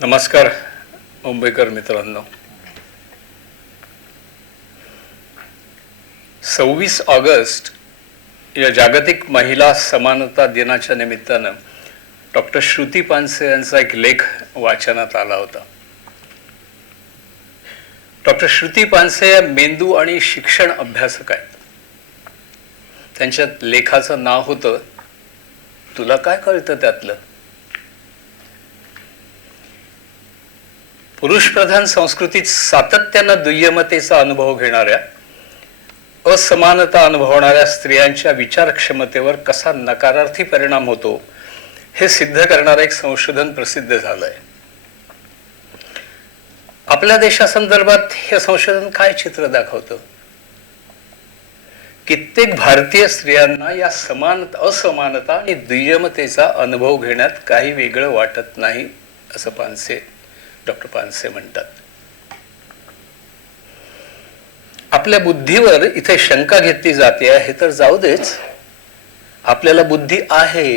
नमस्कार मुंबईकर मित्रांनो. 26 ऑगस्ट या जागतिक महिला समानता दिनाच्या निमित्तानं डॉक्टर श्रुती पानसे यांचा एक लेख वाचनात आला होता. डॉक्टर श्रुती पानसे या मेंदू आणि शिक्षण अभ्यासक आहेत. त्यांच्या लेखाचं नाव होतं तुला काय कळतं त्यातलं. पुरुषप्रधान संस्कृतीत सातत्यानं दुय्यमतेचा अनुभव घेणाऱ्या, असमानता अनुभवणाऱ्या स्त्रियांच्या विचारक्षमतेवर कसा नकारार्थी परिणाम होतो हे सिद्ध करणारं एक संशोधन प्रसिद्ध झालंय. आपल्या देशासंदर्भात हे संशोधन काय चित्र दाखवतं? कित्येक भारतीय स्त्रियांना या असमानता आणि दुय्यमतेचा अनुभव घेण्यात काही वेगळं वाटत नाही असं डॉक्टर पानसे म्हणतात. आपल्या बुद्धीवर इथे शंका घेतली जाते हे तर जाऊ देच, आपल्याला बुद्धी आहे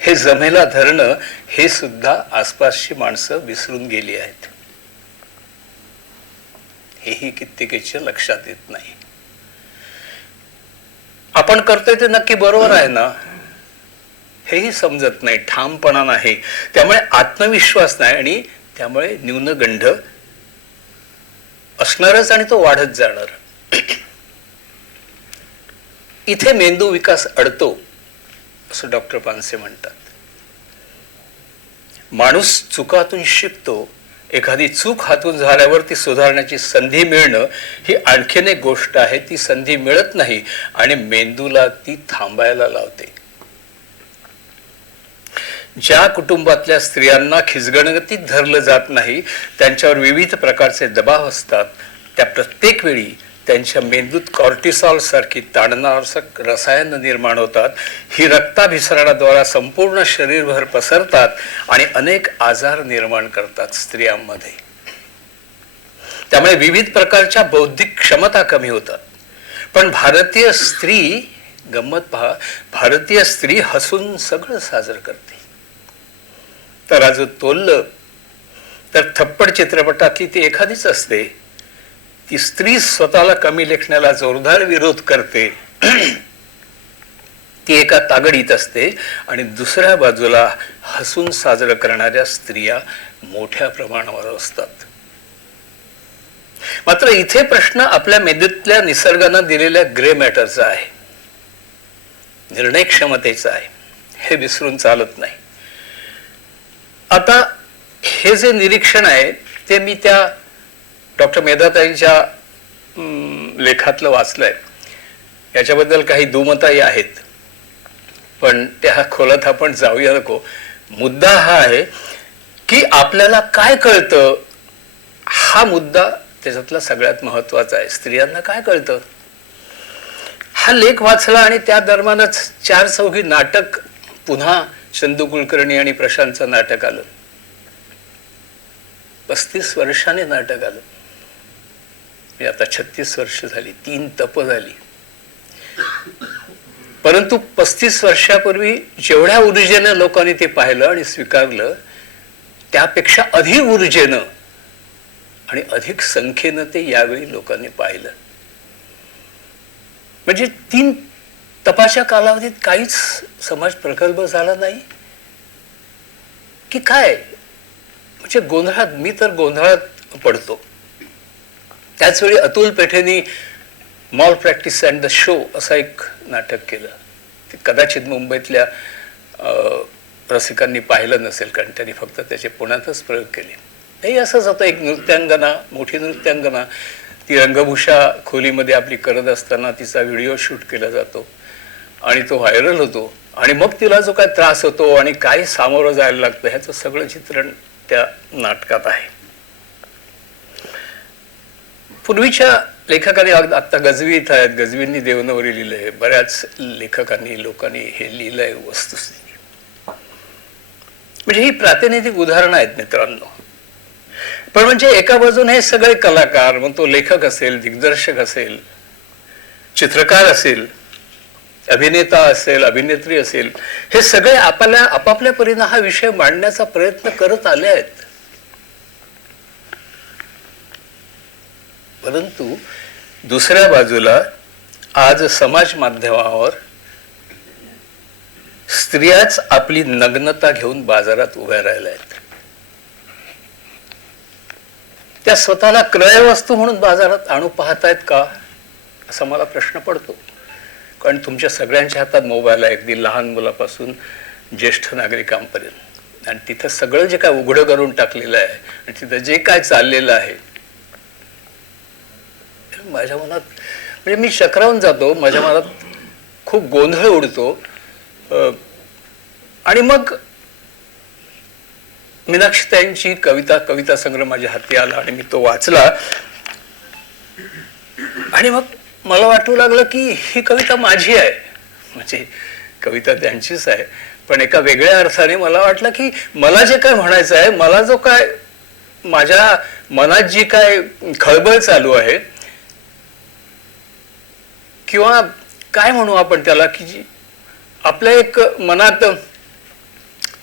हे जमेला धरणं हे सुद्धा आसपासची माणसं विसरून गेली आहेत. हेही कित्येकाच्या लक्षात येत नाही. आपण करतोय ते नक्की बरोबर आहे ना हेही समजत नाही. ठामपणा नाही, त्यामुळे आत्मविश्वास नाही आणि त्यामुळे न्यूनगंड असणारच आणि तो वाढत जाणार. इथे मेंदू विकास अडतो असं डॉक्टर पानसे म्हणतात. माणूस चुकातून शिकतो. एखादी चूक हातून झाल्यावर ती सुधारण्याची संधी मिळणं ही आणखीन एक गोष्ट आहे. ती संधी मिळत नाही आणि मेंदूला ती थांबायला लावते. ज्या कुटुंबातल्या स्त्रियांना खिजगणगतीत धरलं जात नाही, त्यांच्यावर विविध प्रकारचे दबाव असतात, त्या प्रत्येक वेळी त्यांच्या मेंदूत कॉर्टिसॉल सारखी ताणणारक रसायनं निर्माण होतात. ही रक्ताभिसरणाद्वारे संपूर्ण शरीरभर पसरतात आणि अनेक आजार निर्माण करतात स्त्रियांमध्ये. त्यामुळे विविध प्रकारच्या बौद्धिक क्षमता कमी होतात. पण भारतीय स्त्री, गंमत पहा, भारतीय स्त्री हसून सगळं साजरं करते. तराजू तोललं तर थप्पड चित्रपटातली ती एखादीच असते. ती स्त्री स्वतःला कमी लेखण्याला जोरदार विरोध करते. ती एका तागडीत असते आणि दुसऱ्या बाजूला हसून साजरं करणाऱ्या स्त्रिया मोठ्या प्रमाणावर असतात. मात्र इथे प्रश्न आपल्या मेंदूतल्या निसर्गानं दिलेल्या ग्रे मॅटरचा आहे, निर्णय क्षमतेचा आहे. हे विसरून चालत नाही. आता हे जे निरीक्षण आहे ते मी त्या डॉक्टर मेधाताईंच्या लेखातलं वाचलंय. याच्याबद्दल काही दुमताही आहेत, पण त्या खोलात आपण जाऊया नको. मुद्दा हा आहे की आपल्याला काय कळतं हा मुद्दा त्याच्यातला सगळ्यात महत्वाचा आहे. स्त्रियांना काय कळतं हा लेख वाचला आणि त्या दरम्यानच 4 चौघी नाटक पुन्हा चंदू कुलकर्णी आणि प्रशांतचं नाटक आलं. 35 वर्षाने नाटक आलं. आता 36 वर्ष झाली, 3 तप झाली. परंतु 35 वर्षापूर्वी जेवढ्या ऊर्जेनं लोकांनी ते पाहिलं आणि स्वीकारलं त्यापेक्षा अधिक ऊर्जेनं आणि अधिक संख्येनं ते यावेळी लोकांनी पाहिलं. म्हणजे 3 तपाच्या कालावधीत काहीच समाज प्रकल्प झाला नाही की काय? म्हणजे गोंधळात, मी तर गोंधळात पडतो. त्याचवेळी अतुल पेठेंनी mall practice and the show असं एक नाटक केलं. ते कदाचित मुंबईतल्या रसिकांनी पाहिलं नसेल, कारण त्यांनी फक्त त्याचे पुण्यातच प्रयोग केले. हे असंच होतं. एक नृत्यांगना, मोठी नृत्यांगना, ती रंगभूषा खोलीमध्ये आपली करत असताना तिचा व्हिडिओ शूट केला जातो आणि तो व्हायरल होतो. आणि मग तिला जो काय त्रास होतो आणि काय सामोरं जायला लागतं ह्याचं सगळं चित्रण त्या नाटकात आहे. पूर्वीच्या लेखकांनी, आता गजवी इथं आहेत, गजवींनी देवनवरी लिहिलंय, बऱ्याच लेखकांनी, लोकांनी हे लिहिलंय वस्तुस्थिती. म्हणजे ही प्रातिनिधिक उदाहरणं आहेत मित्रांनो. पण म्हणजे एका बाजूने हे सगळे कलाकार, मग तो लेखक असेल, दिग्दर्शक असेल, चित्रकार असेल, अभिनेता असेल, अभिनेत्री असेल, हे सगळे आपापल्या परीने हा विषय मांडण्याचा प्रयत्न करत आले आहेत. परंतु दुसऱ्या बाजूला आज समाज माध्यमावर स्त्रियाच आपली नग्नता घेऊन बाजारात उभ्या राहिल्या आहेत. त्या स्वतःला क्रयवस्तू म्हणून बाजारात आणू पाहतायत का, असा मला प्रश्न पडतो. कारण तुमच्या सगळ्यांच्या हातात मोबाईल आहे, अगदी लहान मुलापासून ज्येष्ठ नागरिकांपर्यंत, आणि तिथं सगळं जे काय उघडं करून टाकलेलं आहे आणि तिथं जे काय चाललेलं आहे, माझ्या मनात म्हणजे मी चक्रावून जातो, माझ्या मनात खूप गोंधळ उडतो. आणि मग मीनाक्षीताईंची कविता संग्रह माझ्या हाती आला आणि मी तो वाचला. आणि मग मला वाटू लागलं की ही कविता माझी आहे, म्हणजे कविता त्यांचीच आहे, पण एका वेगळ्या अर्थाने मला वाटलं की मला जे काय म्हणायचं आहे, मला जो काय माझ्या मनात जी काय खळबळ चालू आहे, किंवा काय म्हणू आपण त्याला, की जी आपल्या एक मनात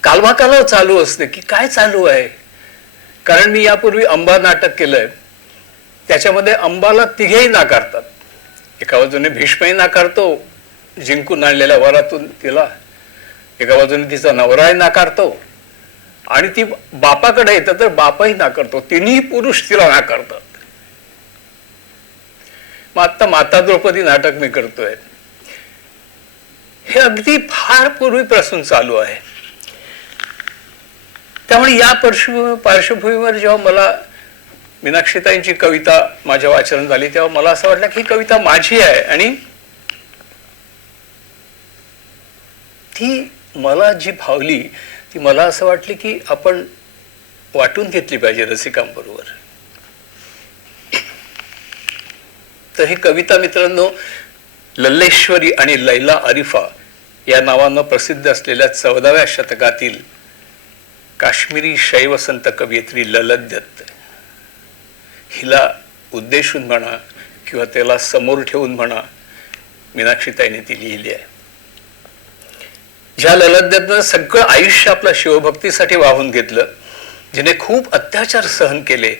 कालवा चालू असते की काय चालू आहे. कारण मी यापूर्वी अंबा नाटक केलंय, त्याच्यामध्ये अंबाला तिघेही नाकारतात. एका बाजूने भीष्मही नाकारतो जिंकून आणलेल्या वरातून तिला, एका बाजूने तिचा नवराही नाकारतो, आणि ती बापाकडे येतं तर बापाही नाकारतो. तिन्ही पुरुष तिला नाकारतात. मग आता माता द्रौपदी नाटक मी करतोय, हे अगदी फार पूर्वीपासून चालू आहे. त्यामुळे या पार्श्वभूमीवर जेव्हा मला मीनाक्षीताईंची कविता माझ्या वाचन झाली, तेव्हा मला असं वाटलं की ही कविता माझी आहे, आणि ती मला जी भावली ती मला असं वाटली की आपण वाटून घेतली पाहिजे रसिकांबरोबर. तर ही कविता मित्रांनो लल्लेश्वरी आणि लैला अरिफा या नावानं प्रसिद्ध असलेल्या 14व्या शतकातील काश्मीरी शैव संत कवयित्री ललित दत्त हिला उद्देशून म्हणा किंवा त्याला समोर ठेवून म्हणा, मीनाक्षीताईने ती लिहिली आहे. ज्या ललित दत्तनं सगळं आयुष्य आपलं शिवभक्तीसाठी वाहून घेतलं, जिने खूप अत्याचार सहन केले,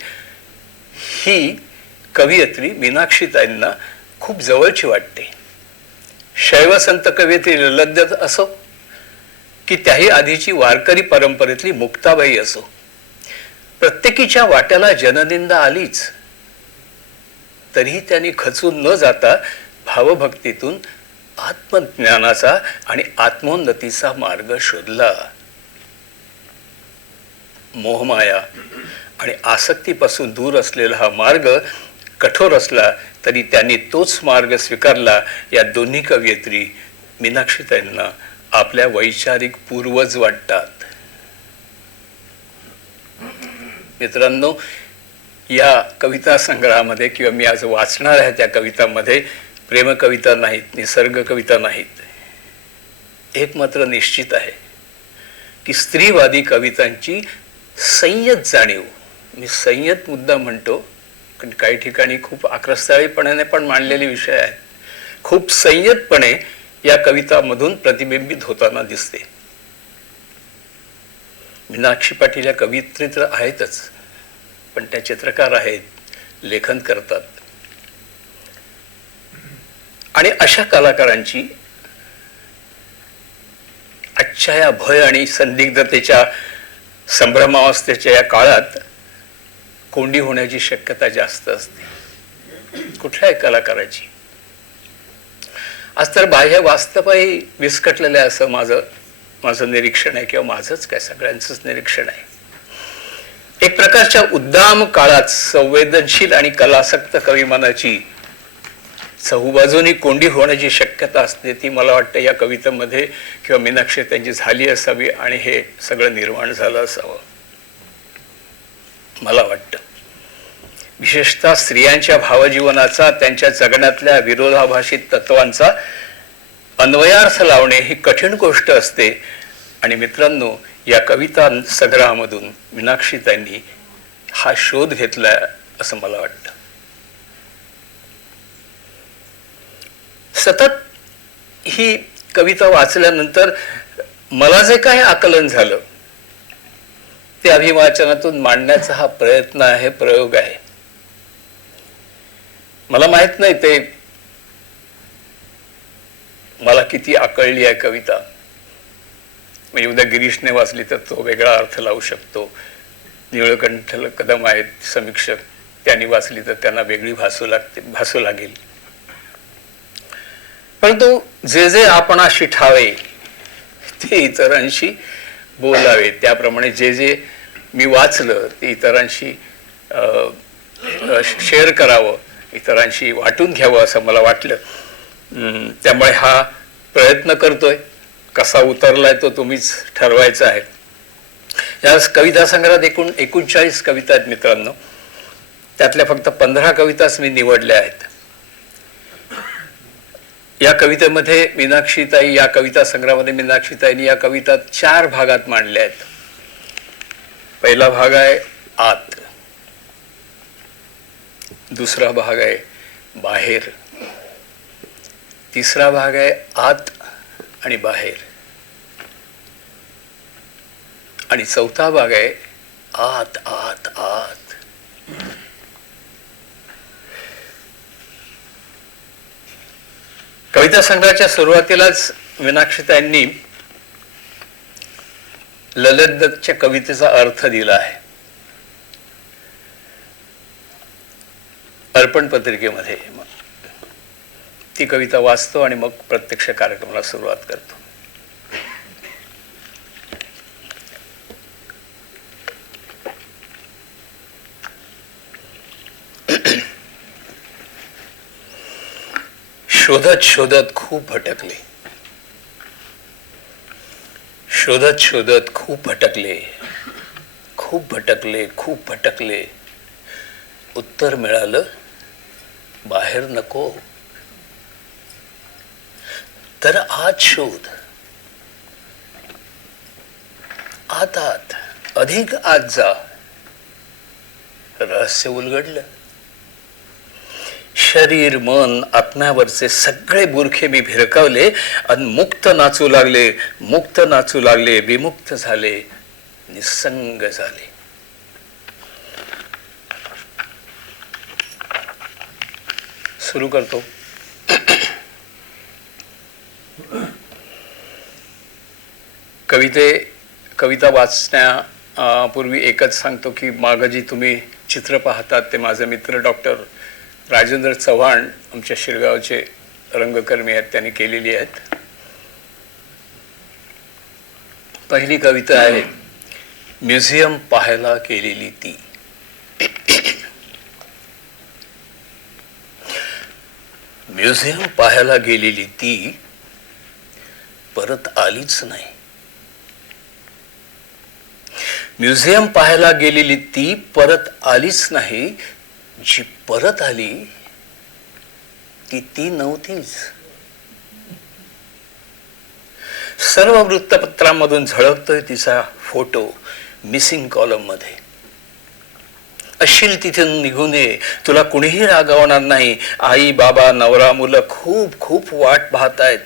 ही कवयित्री मीनाक्षीताईंना खूप जवळची वाटते. शैव संत कवयित्री ललित दत्त असो की त्याही आधीची वारकरी परंपरेतली मुक्ताबाई असो, प्रत्येकीच्या वाट्याला जननिंदा आलीच, तरीही त्यांनी खचून न जाता भावभक्तीतून आत्मज्ञानाचा आणि आत्मोन्नतीचा मार्ग शोधला. मोहमाया आणि आसक्तीपासून दूर असलेला हा मार्ग कठोर असला तरी त्यांनी तोच मार्ग स्वीकारला. या दोन्ही कवयित्री मीनाक्षीताईंना आपल्या वैचारिक पूर्वज वाटतात. मित्रांनो, या कविता संग्रहामध्ये किंवा मी आज वाचणार आहे त्या कवितांमध्ये प्रेमकविता नाहीत, निसर्ग कविता नाहीत. एक मात्र निश्चित आहे की स्त्रीवादी कवितांची संयत जाणीव, मी संयत मुद्दा म्हणतो कारण काही ठिकाणी खूप आक्रस्ताळीपणाने पण मांडलेले विषय आहेत, खूप संयतपणे या कवितामधून प्रतिबिंबित होताना दिसते. मीनाक्षी पाटील या कवयित्री तर आहेतच, पण त्या चित्रकार आहेत, लेखन करतात, आणि अशा कलाकारांची आजच्या या भय आणि संदिग्धतेच्या संभ्रमावस्थेच्या या काळात कोंडी होण्याची शक्यता जास्त असते कुठल्याही कलाकाराची. आज तर बाह्य वास्तवही विस्कटलेलं आहे असं माझं निरीक्षण आहे, किंवा माझंच काय सगळ्यांचंच निरीक्षण आहे. एक प्रकारच्या उद्दाम काळात संवेदनशील आणि कलासक्त कविमनाची चहूबाजूनी कोंडी होण्याची शक्यता असते, ती मला वाटतं या कवितेमध्ये किंवा मीनाक्षी त्यांची झाली असावी आणि हे सगळं निर्माण झालं असावं मला वाटतं. विशेषतः स्त्रियांच्या भावजीवनाचा, त्यांच्या जगण्यातल्या विरोधाभासी तत्वांचा अन्वयार्थ लावणे ही कठीण गोष्ट असते, आणि मित्रांनो या कविता संग्रहामधून मीनाक्षीताईंनी हा शोध घेतलाय असं मला वाटतं. सतत ही कविता वाचल्यानंतर मला जे काही आकलन झालं ते अभिवाचनातून मांडण्याचा हा प्रयत्न आहे, प्रयोग आहे. मला माहित नाही ते मला किती आकळली आहे कविता. म्हणजे उद्या गिरीशने वाचली तर तो वेगळा अर्थ लावू शकतो. निळकंठ कदम आहेत समीक्षक, त्यांनी वाचली तर त्यांना वेगळी भासू लागेल. परंतु जे जे आपणाशी ठावे ते इतरांशी बोलावे. त्याप्रमाणे जे जे मी वाचलं ते इतरांशी शेअर करावं, इतरांशी वाटून घ्यावं असं मला वाटलं. त्यामुळे हा प्रयत्न करतोय. कसा उतरलाय तो तुम्हीच ठरवायचा आहे. या कविता संग्रहात एकूण 39 कविता आहेत मित्रांनो. त्यातल्या फक्त 15 कविताच मी निवडल्या आहेत. या कवितेमध्ये मीनाक्षीताई, या कविता संग्रहामध्ये मीनाक्षीताईंनी या कविता 4 भागात मांडल्या आहेत. पहिला भाग आहे आत, दुसरा भाग आहे बाहेर, तिसरा भाग आहे आत आणि बाहेर, आणि चौथा भाग आहे आत आत आत. कविता संग्रहाच्या सुरुवातीलाच मीनाक्षीताईंनी ललित दत्तच्या कवितेचा अर्थ दिला आहे अर्पण पत्रिकेमध्ये. ती कविता वाचतो आणि मग प्रत्यक्ष कार्यक्रमाला सुरुवात करतो. शोधत शोधत खूप भटकले, शोधत शोधत खूप भटकले, खूप भटकले, खूप भटकले. उत्तर मिळालं बाहेर नको, तर आत शोध. आत आत, अधिक आत जा. रहस्य उलगडलं. शरीर मन आत्म्यावरचे सगळे बुरखे मी भिरकावले आणि मुक्त नाचू लागले, मुक्त नाचू लागले, विमुक्त झाले, निसंग झाले. सुरू करतो. कविता वाचण्यापूर्वी एकच सांगतो की मागं जी तुम्ही चित्र पाहतात ते माझे मित्र डॉक्टर राजेंद्र चव्हाण, आमच्या शिरगावचे रंगकर्मी आहेत, त्यांनी केलेली आहेत. पहिली कविता आहे म्युझियम पाहायला गेलेली ती. म्युझियम पाहायला गेलेली ती परत आलीच नाही. म्युझियम पाहायला गेलेली ती परत आलीच नाही. जी परत आली ती नव्हतीच. सर्व वृत्तपत्रांमधून झळकतोय तिचा फोटो मिसिंग कॉलम मध्ये. असशील तिथे निघून ये, तुला कुणीही रागवणार नाही. आई बाबा नवरा मुलं खूप खूप वाट पाहतायत.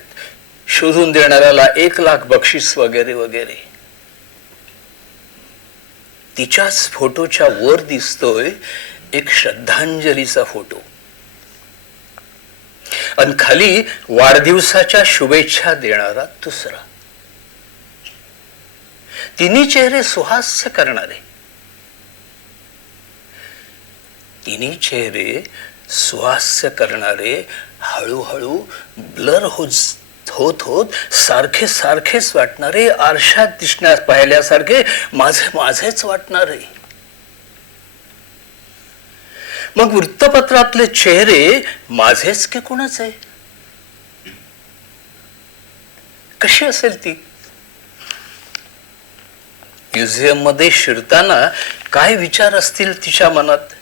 शोधून देणाऱ्याला 1,00,000 बक्षीस वगैरे वगैरे. तिच्याच फोटोच्या वर दिसतोय एक श्रद्धांजलीचा फोटो आणि खाली वाढदिवसाच्या शुभेच्छा देणारा दुसरा. तिन्ही चेहरे सुहास्य करणारे, तिन्ही चेहरे सुहास्य करणारे हळूहळू ब्लर होत होत सारखे सारखेच वाटणारे, आरशात दिसण्यास पाहिल्यासारखे माझेच वाटणारे. मग वृत्तपत्रातले चेहरे माझेच की कोणाच आहे? कशी असेल ती? म्युझियम मध्ये शिरताना काय विचार असतील तिच्या मनात?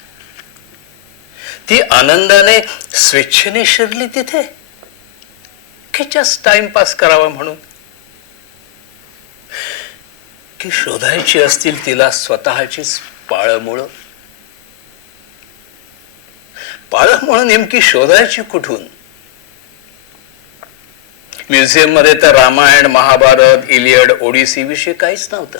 ती आनंदाने स्वेच्छेने शिरली तिथे की जस्ट टाइमपास करावा म्हणून? की शोधायची असतील तिला स्वतःचीच पाळमुळं? पाळमुळं नेमकी शोधायची कुठून? म्युझियम मध्ये तर रामायण, महाभारत, इलियड, ओडिसी विषयी काहीच नव्हतं.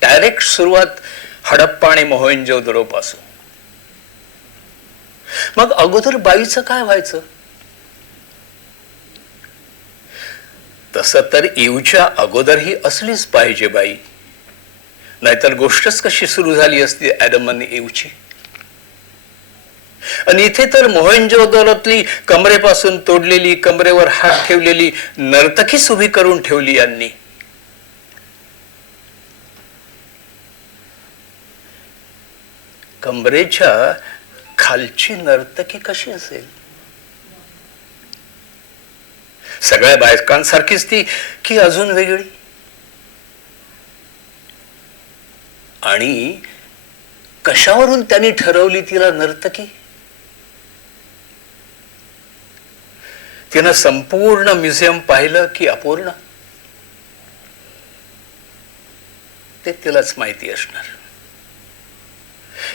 डायरेक्ट सुरुवात हडप्पा आणि मोहेंजोदडो पासून. मग अगोदर बाईचं काय व्हायचं? तसं तर ईवच्या अगोदर ही असलीच पाहिजे बाई, नाहीतर गोष्टच कशी सुरू झाली असती ॲडम आणि ईवची. आणि इथे तर मोहेंजोदडोतली कमरेपासून तोडलेली, कमरेवर हात ठेवलेली नर्तकीच उभी करून ठेवली यांनी. कमरेच्या खालची नर्तकी कशी असेल? सगळ्या बायकांसारखीच ती की अजून वेगळी? आणि कशावरून त्यांनी ठरवली तिला नर्तकी? तिनं संपूर्ण म्युझियम पाहिलं की अपूर्ण? ते तिलाच माहिती असणार.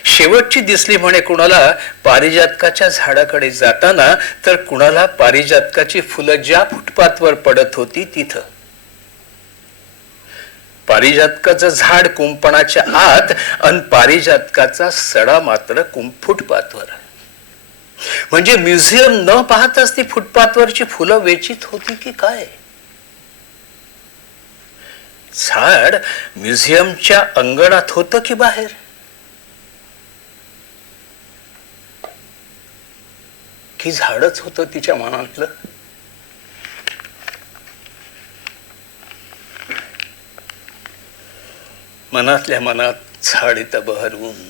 शेवटची दिसली म्हणे कुणाला पारिजातकाच्या झाडाकडे जाताना, तर कुणाला पारिजातकाची फुलं ज्या फुटपाथवर पडत होती तिथं. पारिजातकाचं झाड कुंपणाच्या आत आणि पारिजातकाचा सडा मात्र फुटपाथवर. म्हणजे म्युझियम न पाहताच ती फुटपाथवरची फुलं वेचित होती की काय? झाड म्युझियमच्या अंगणात होतं की बाहेर? की झाडच होतं तिच्या मनातलं? मनातल्या मनात झाड येतं बहरवून.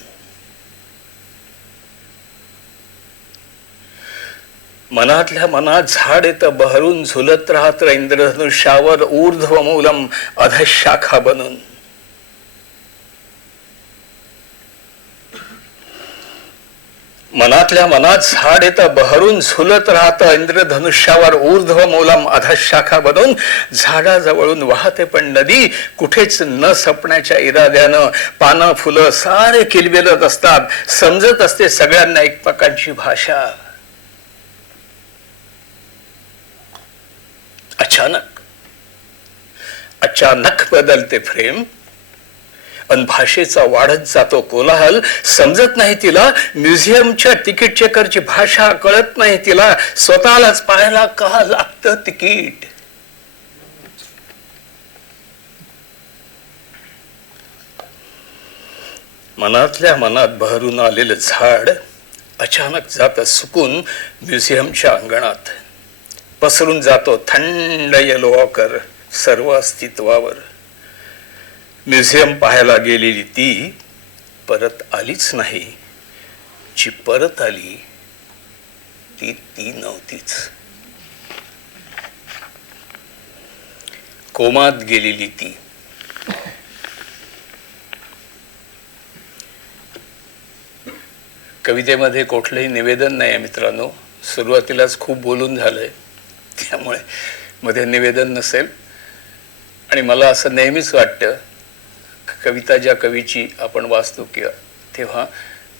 मनातल्या मनात झाड येतं बहरून, झुलत राहत इंद्रधनुष्यावर ऊर्ध्वमूलम अधशाखा बनून. मनातल्या मनात झाड येतं बहरून, झुलत राहतं इंद्रधनुष्यावर ऊर्ध्वमूलम अधशाखा बनून. झाडाजवळून वाहते पण नदी, कुठेच न सपण्याच्या इराद्यानं. पानं फुलं सारे किलबिलत असतात, समजत असते सगळ्यांना एकमेकांची भाषा. अचानक बदलते फ्रेम आणि भाषेचा वाढत जातो कोलाहल. समजत नाही तिला म्युझियमच्या तिकीट चेकरची भाषा, कळत नाही तिला स्वतःलाच पाहायला का लागतं तिकीट. मनातल्या मनात बहरून आलेलं झाड अचानक जातं सुकून म्युझियमच्या अंगणात. पसरून जातो थंड येलो ऑकर सर्व अस्तित्वावर. म्युझियम पाहायला गेलेली ती परत आलीच नाही. जी परत आली ती नव्हतीच. कोमात गेलेली ती. कवितेमध्ये कुठलंही निवेदन नाही मित्रांनो. सुरुवातीलाच खूप बोलून झालंय, त्यामुळे मध्ये निवेदन नसेल. आणि मला असं नेहमीच वाटतं, कविता ज्या कवीची आपण वाचतो तेव्हा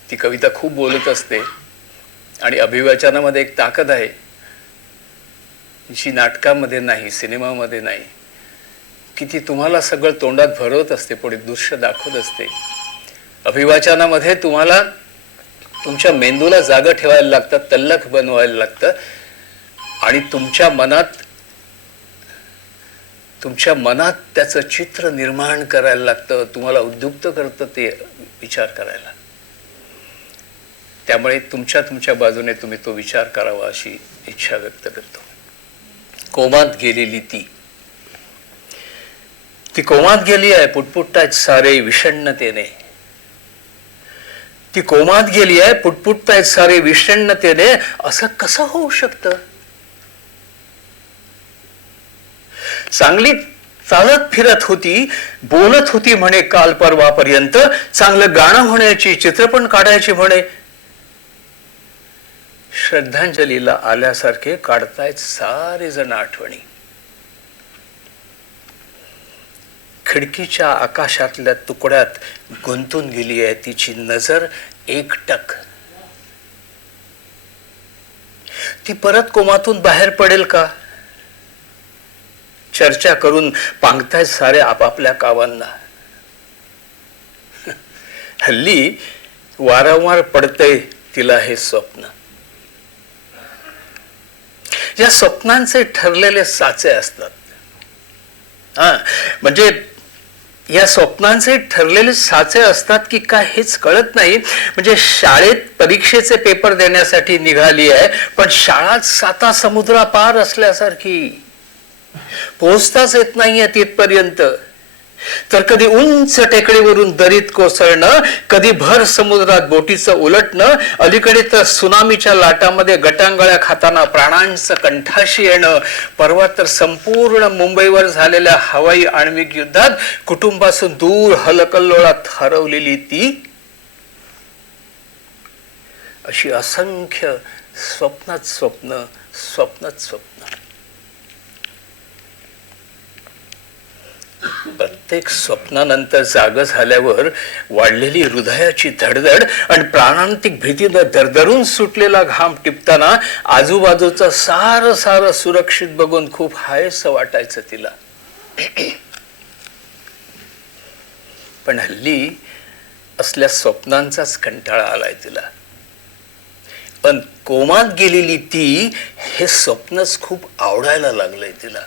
ती कविता खूप बोलत असते आणि अभिवाचनामध्ये एक ताकद आहे जी नाटकामध्ये नाही, सिनेमामध्ये नाही, की ती तुम्हाला सगळं तोंडात भरवत असते, पुढे दृश्य दाखवत असते. अभिवाचनामध्ये तुम्हाला तुमच्या मेंदूला जागा ठेवायला लागतं, तल्लख बनवायला लागतं आणि तुमच्या मनात त्याचं चित्र निर्माण करायला लागतं. तुम्हाला उद्युक्त करतं ते विचार करायला. त्यामुळे तुमच्या बाजूने तुम्ही तो विचार करावा अशी इच्छा व्यक्त करतो. कोमात गेलेली ती कोमात गेली आहे पुटपुटतायत सारे विषण्णतेने. ती कोमात गेली आहे पुटपुटतायत सारे विषण्णतेने. असं कसं होऊ शकतं? चांगली चालत फिरत होती, बोलत होती म्हणे काल परवापर्यंत. चांगलं गाणं म्हणायची, चित्रपट काढायची म्हणे. श्रद्धांजलीला आल्यासारखे काढतायत सारे जण आठवणी. खिडकीच्या आकाशातल्या तुकड्यात गुंतून गेली आहे तिची नजर एकटक. ती परत कोमातून बाहेर पडेल का? चर्चा करून पांगतायत सारे आपापल्या कामांना. हल्ली वारंवार पडतंय तिला हे स्वप्न. या स्वप्नांचे ठरलेले साचे असतात. म्हणजे या स्वप्नांचे ठरलेले साचे असतात की काय हेच कळत नाही. म्हणजे शाळेत परीक्षेचे पेपर देण्यासाठी निघाली आहे, पण शाळाच साता समुद्रापार असल्यासारखी. पोहोचताच येत नाहीये तिथपर्यंत. तर कधी उंच टेकडीवरून दरीत कोसळणं, कधी भर समुद्रात बोटीचं उलटणं, अलीकडे तर सुनामीच्या लाटामध्ये गटांगळ्या खाताना प्राणांचं कंठाशी येणं. परवा तर संपूर्ण मुंबईवर झालेल्या हवाई आण्विक युद्धात कुटुंबापासून दूर हलकल्लोळात हरवलेली ती. अशी असंख्य स्वप्नच स्वप्न, स्वप्नच स्वप्न. प्रत्येक स्वप्नानंतर जाग झाल्यावर वाढलेली हृदयाची धडधड आणि प्राणांतिक भीतीनं दरदरून सुटलेला घाम टिपताना आजूबाजूचं सारं सारं सुरक्षित बघून खूप हायसं वाटायचं तिला. पण हल्ली असल्या स्वप्नांचाच कंटाळा आलाय तिला. पण कोमात गेलेली ती हे स्वप्नच खूप आवडायला लागलंय तिला.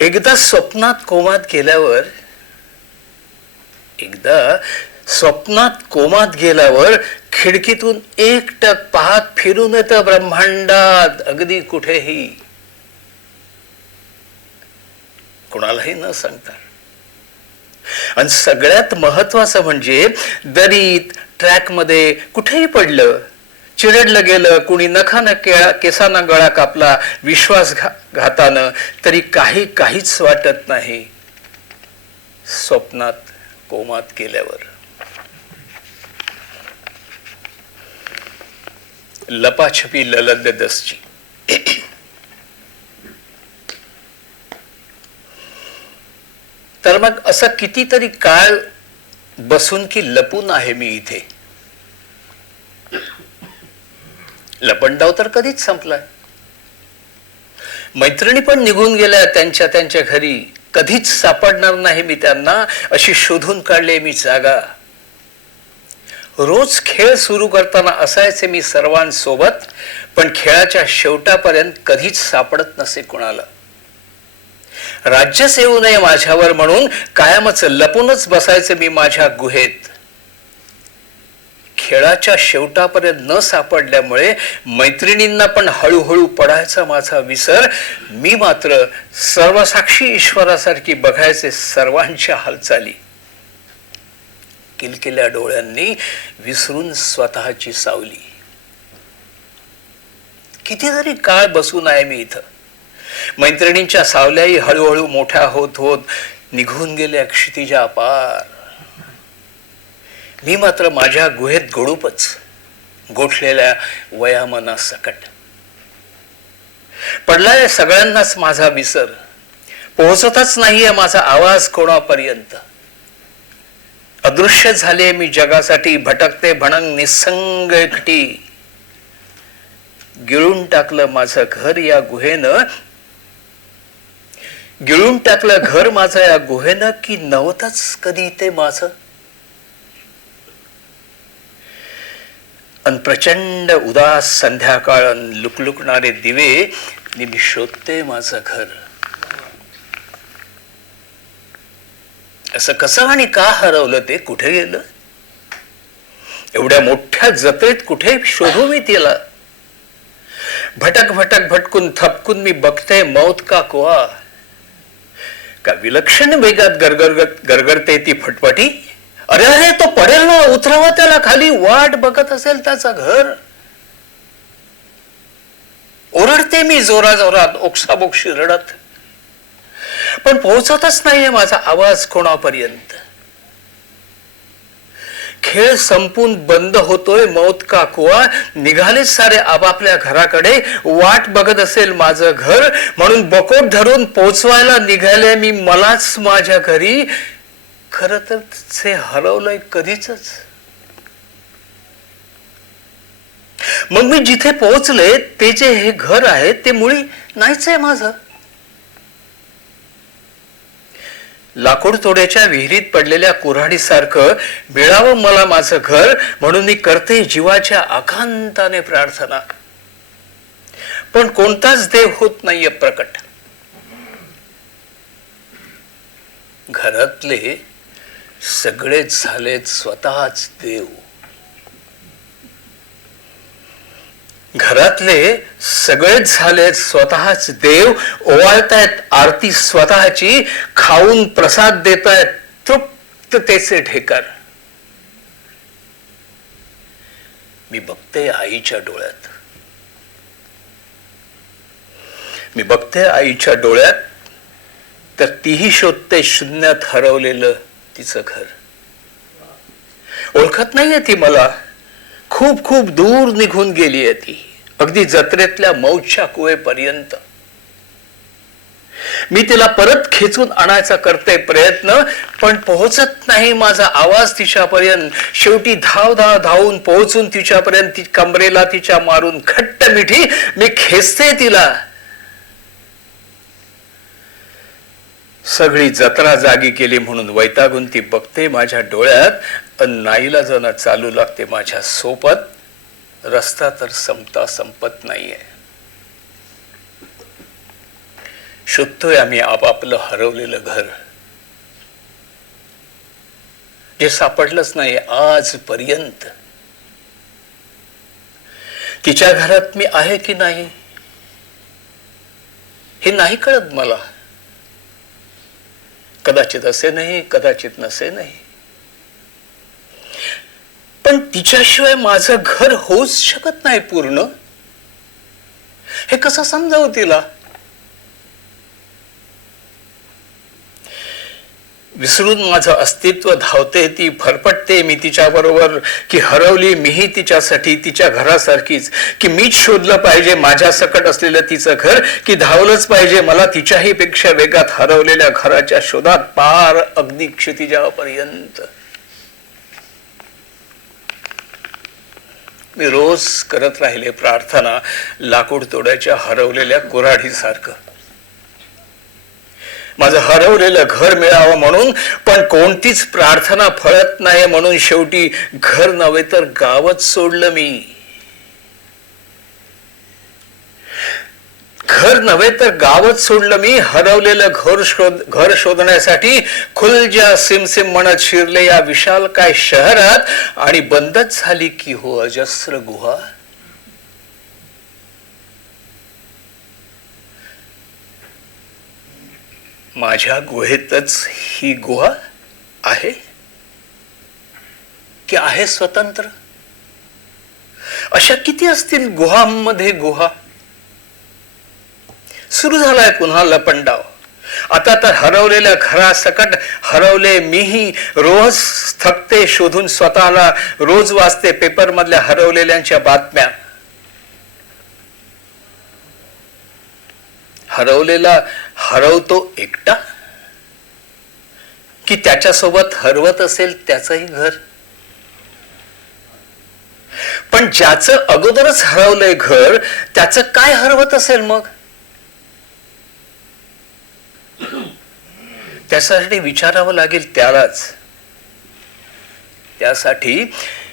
एकदा स्वप्नात कोमात गेल्यावर खिडकीतून एकटक पाहत फिरून येतं ब्रह्मांडात, अगदी कुठेही, कुणालाही न सांगता. आणि सगळ्यात महत्वाचं म्हणजे दरीत, ट्रॅकमध्ये कुठेही पडलं, चिरडलं गेलं, कुणी नखानं केसानं गळा कापला विश्वासघातानं, तरी काहीच वाटत नाही स्वप्नात कोमात गेल्यावर. लपाछपी ललददसची. तर मग असं कितीतरी काळ बसून की लपून आहे मी इथे. लपंडाव तर कधीच संपलाय. मैत्रिणी पण निघून गेल्या त्यांच्या घरी. कधीच सापडणार नाही मी त्यांना, अशी शोधून काढले मी जागा. रोज खेळ सुरू करताना असायचे मी सर्वांसोबत, पण खेळाच्या शेवटापर्यंत कधीच सापडत नसे कुणाला. राज्यच येऊ नये माझ्यावर म्हणून कायमच लपूनच बसायचे मी माझ्या गुहेत. खेळाच्या शेवटापर्यंत न सापडल्यामुळे मैत्रिणींना पण हळूहळू पडायचा माझा विसर. मी मात्र सर्वसाक्षी ईश्वरासारखी बघायचे सर्वांच्या हालचाली. किलकिल्या डोळ्यांनी विसरून स्वतःची सावली. कितीतरी काळ बसून आहे मी इथं. मैत्रिणींच्या सावल्याही हळूहळू मोठ्या होत होत निघून गेल्या क्षितिजा पार. मी मात्र माझ्या गुहेत गोडूपच, गोठलेल्या वयामना सकट. पडलाय सगळ्यांनाच माझा विसर. पोहोचतच नाहीये माझा आवाज कोणापर्यंत. अदृश्य झाले मी जगासाठी, भटकते भणंग निसंग एकटी. गिळून टाकलं माझं घर या गुहेनं, गिळून टाकलं घर माझं या गुहेनं, की नव्हतंच कधी ते माझं. अन प्रचंड उदास संध्याकाळ, लुकलुकणारे दिवे, मी शोधते माझं घर. असं कसं आणि का हरवलं ते, कुठे गेलं? एवढ्या मोठ्या जत्रेत कुठे शोधू मी तिला? भटक भटक भटकून थपकून मी बघते मौत का कुआ. का विलक्षण वेगात गरगरते ती फटफटी. अरे अरे तो पडेल ना, उतरवा त्याला खाली. वाट बघत असेल त्याचं घर. ओरडते मी जोराजोरात, ओक्साबोक्षी रडत, पण पोहोचतच नाहीये माझा आवाज कोणापर्यंत. खेळ संपून बंद होतोय मौत का कुआ. निघाले सारे आपापल्या घराकडे, वाट बघत असेल माझं घर, म्हणून बकोट धरून पोचवायला निघाले मी मलाच माझ्या घरी. खर तर ते हरवलंय कधीच. मग मी जिथे पोहोचले ते जे हे घर आहे ते मुळी नाहीच आहे माझं. लाकूड तोड्याच्या विहिरीत पडलेल्या कुऱ्हाडीसारखं मिळावं मला माझं घर, म्हणून मी करते जीवाच्या आकांताने प्रार्थना. पण कोणताच देव होत नाहीये प्रकट. घरातले सगळेच झालेत स्वतःच देव. घरातले सगळेच झालेत स्वतःच देव. ओवाळतायत आरती स्वतःची, खाऊन प्रसाद देतायत तृप्ततेचे ढेकर. मी बघते आईच्या डोळ्यात, मी बघते आईच्या डोळ्यात, तर तीही शोधते शून्यात हरवलेलं तिचं घर. ओळखत नाहीये ती मला. खूप खूप दूर निघून गेली आहे ती, अगदी जत्रेतल्या मौजच्या कुवेपर्यंत. मी तिला परत खेचून आणायचा करते प्रयत्न, पण पोहोचत नाही माझा आवाज तिच्यापर्यंत. शेवटी धाव धाव धावून पोहोचून तिच्यापर्यंत, ती कमरेला तिच्या मारून घट्ट मिठी मी खेचते तिला. सगळी जत्रा जागी केली म्हणून वैतागून ती बघते माझ्या डोळ्यात, अन नाईलाजाने चालू लागते माझ्या सोबत. रस्ता तर संपता संपत नाहीये. शोधतोय आम्ही आपापलं हरवलेलं घर, जे सापडलंच नाही आजपर्यंत. तिच्या घरात मी आहे की नाही हे नाही कळत मला. कदाचित असे नाही, कदाचित नसे नाही, पण तिच्याशिवाय माझं घर होऊच शकत नाही पूर्ण. हे कसं समजावं तिला? विसरून माझं अस्तित्व धावते ती, फरफटते मी तिच्या बरोबर, की हरवली मीही तिच्यासाठी, तिच्या घरासारखीच. की मीच शोधलं पाहिजे माझ्या सकट असलेलं तिचं घर, की धावलंच पाहिजे मला तिच्याही पेक्षा वेगात हरवलेल्या घराच्या शोधात पार अगदी क्षितिजापर्यंत. मी रोज करत राहिले प्रार्थना, लाकूड तोड्याच्या हरवलेल्या कुऱ्हाडीसारखं. माझं हरवलेलं घर मिळावं म्हणून, पण कोणतीच प्रार्थना फळत नाही म्हणून शेवटी घर नव्हे तर गावच सोडलं मी. घर नव्हे तर गावच सोडलं मी. हरवलेलं घर शोधण्यासाठी खुलजा सिमसिम म्हणत शिरले या विशाल काय शहरात, आणि बंदच झाली की हो अजस्र गुहा. माझ्या गुहेतच ही गुहा आहे की आहे स्वतंत्र? अशा किती असतील गुहांमध्ये गुहा? सुरू झालाय पुन्हा लपंडाव. आता तर हरवलेल्या घरासकट हरवले मीही. रोज थकते शोधून स्वतःला, रोज वाचते पेपर मधल्या हरवलेल्यांच्या बातम्या. हरवलेला हरवतो एकटा, की त्याच्यासोबत हरवत असेल त्याचंही घर? पण ज्याचं अगोदरच हरवलंय घर, त्याचं काय हरवत असेल मग? त्यासाठी विचारावं लागेल त्यालाच. त्यासाठी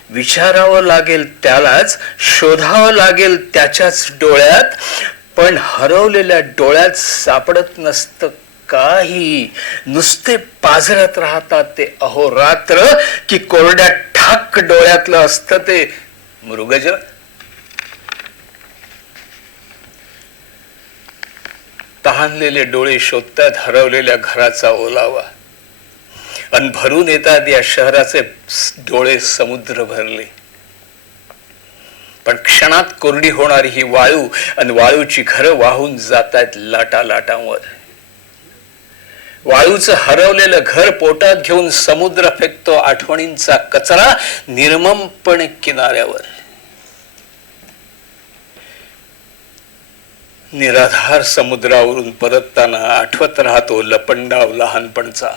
विचारावं लागेल त्यालाच, शोधावं लागेल त्याच्याच डोळ्यात. पण हरवलेल्या डोळ्यात सापडत नसतं काही. नुसते पाझरत राहतात ते अहोरात्र, की कोरड्या ठाक डोळ्यातलं असतं ते मृगजळ. तहानलेले डोळे शोधतात हरवलेल्या घराचा ओलावा, अन भरून येतात या शहराचे डोळे समुद्र भरले. पण क्षणात कोरडी होणारी ही वाळू, आणि वाळूची घरं वाहून जातात लाटा लाटांवर. वाळूचं हरवलेलं घर पोटात घेऊन समुद्र फेकतो आठवणींचा कचरा निर्ममपणे किनाऱ्यावर. निराधार समुद्रावरून परतताना आठवत राहतो लपंडाव लहानपणचा.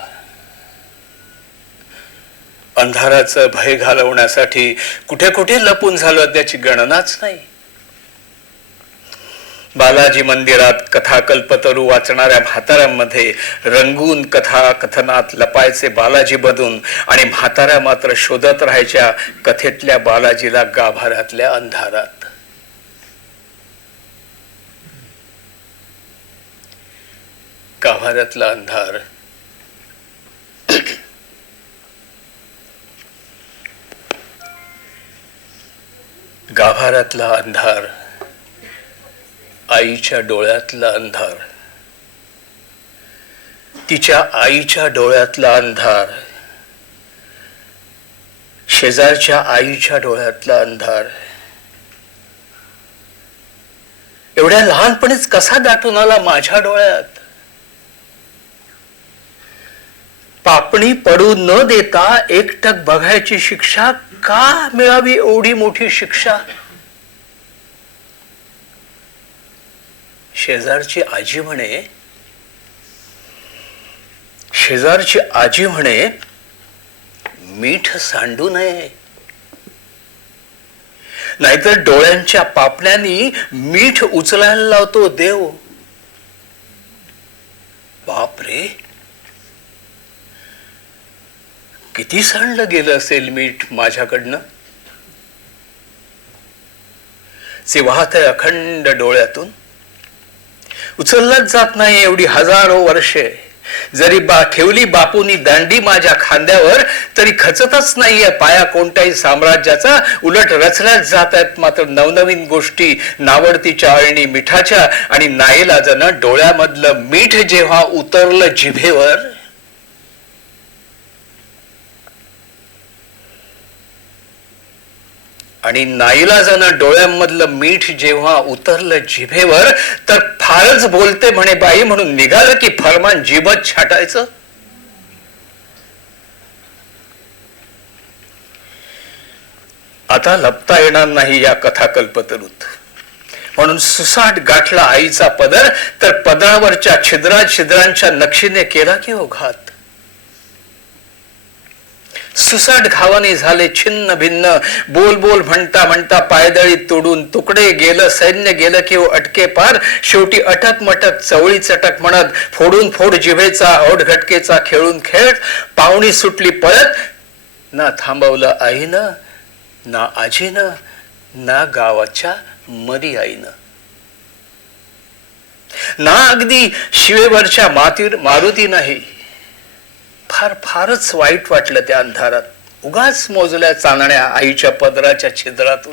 अंधाराचं भय घालवण्यासाठी कुठे कुठे लपून झालं त्याची गणनाच नाही. बालाजी मंदिरात कथा कल्पतरू वाचणाऱ्या म्हाताऱ्यांमध्ये रंगून कथा कथनात लपायचे बालाजी बदून आणि म्हाताऱ्या मात्र शोधत राहायच्या कथेतल्या बालाजीला गाभाऱ्यातल्या अंधारात. गाभाऱ्यातला अंधार गाभाऱ्यातला अंधार, आईच्या डोळ्यातला अंधार, तिच्या आईच्या डोळ्यातला अंधार, शेजारच्या आईच्या डोळ्यातला अंधार एवढ्या लहानपणीच कसा दाटून आला माझ्या डोळ्यात. पापणी पडू न देता एकटक बघायची शिक्षा का मिळावी एवढी मोठी शिक्षा. शेजारची आजी म्हणे मीठ सांडू नये, नाहीतर डोळ्यांच्या पापण्यांनी मीठ उचलायला लावतो देव. बाप रे, किती सांडलं गेलं असेल मीठ माझ्याकडनं. जे वाहत अखंड डोळ्यातून, उचललाच जात नाही एवढी हजारो वर्षे. जरी ठेवली बापूंनी दांडी माझ्या खांद्यावर तरी खचतच नाहीये पाया कोणत्याही साम्राज्याचा. उलट रचल्याच जात आहेत मात्र नवनवीन गोष्टी नावडतीच्या अळणी मिठाच्या. आणि नाईलाजानं डोळ्यामधलं मीठ जेव्हा उतरलं जिभेवर, आणि नाईलाजानं डोळ्यांमधलं मीठ जेव्हा उतरलं जिभेवर तर फारच बोलते म्हणे बाई म्हणून निघालं की फरमान जिभत छाटायचं. आता लपता येणार नाही या कथा कल्पतरूत, म्हणून सुसाट गाठला आईचा पदर तर पदरावरच्या छिद्रांच्या नक्षीने केला की हो घात. सुसाट घावाने झाले छिन्न भिन्न, बोल बोल म्हणता म्हणता पायदळी तोडून तुकडे गेलं सैन्य गेलं की अटके पार. शेवटी अटक मटक चवळी चटक म्हणत फोडून फोड जिभेचा ओढ घटकेचा खेळून खेळ. पाहुणी सुटली पळत, ना थांबवलं आईनं ना आजीनं ना गावाच्या मरी आईनं. ना अगदी शिवेवरच्या मारुती नाही. फारच वाईट वाटलं त्या अंधारात. उगाच मोजल्या चांदण्या आईच्या पदराच्या छिद्रातून.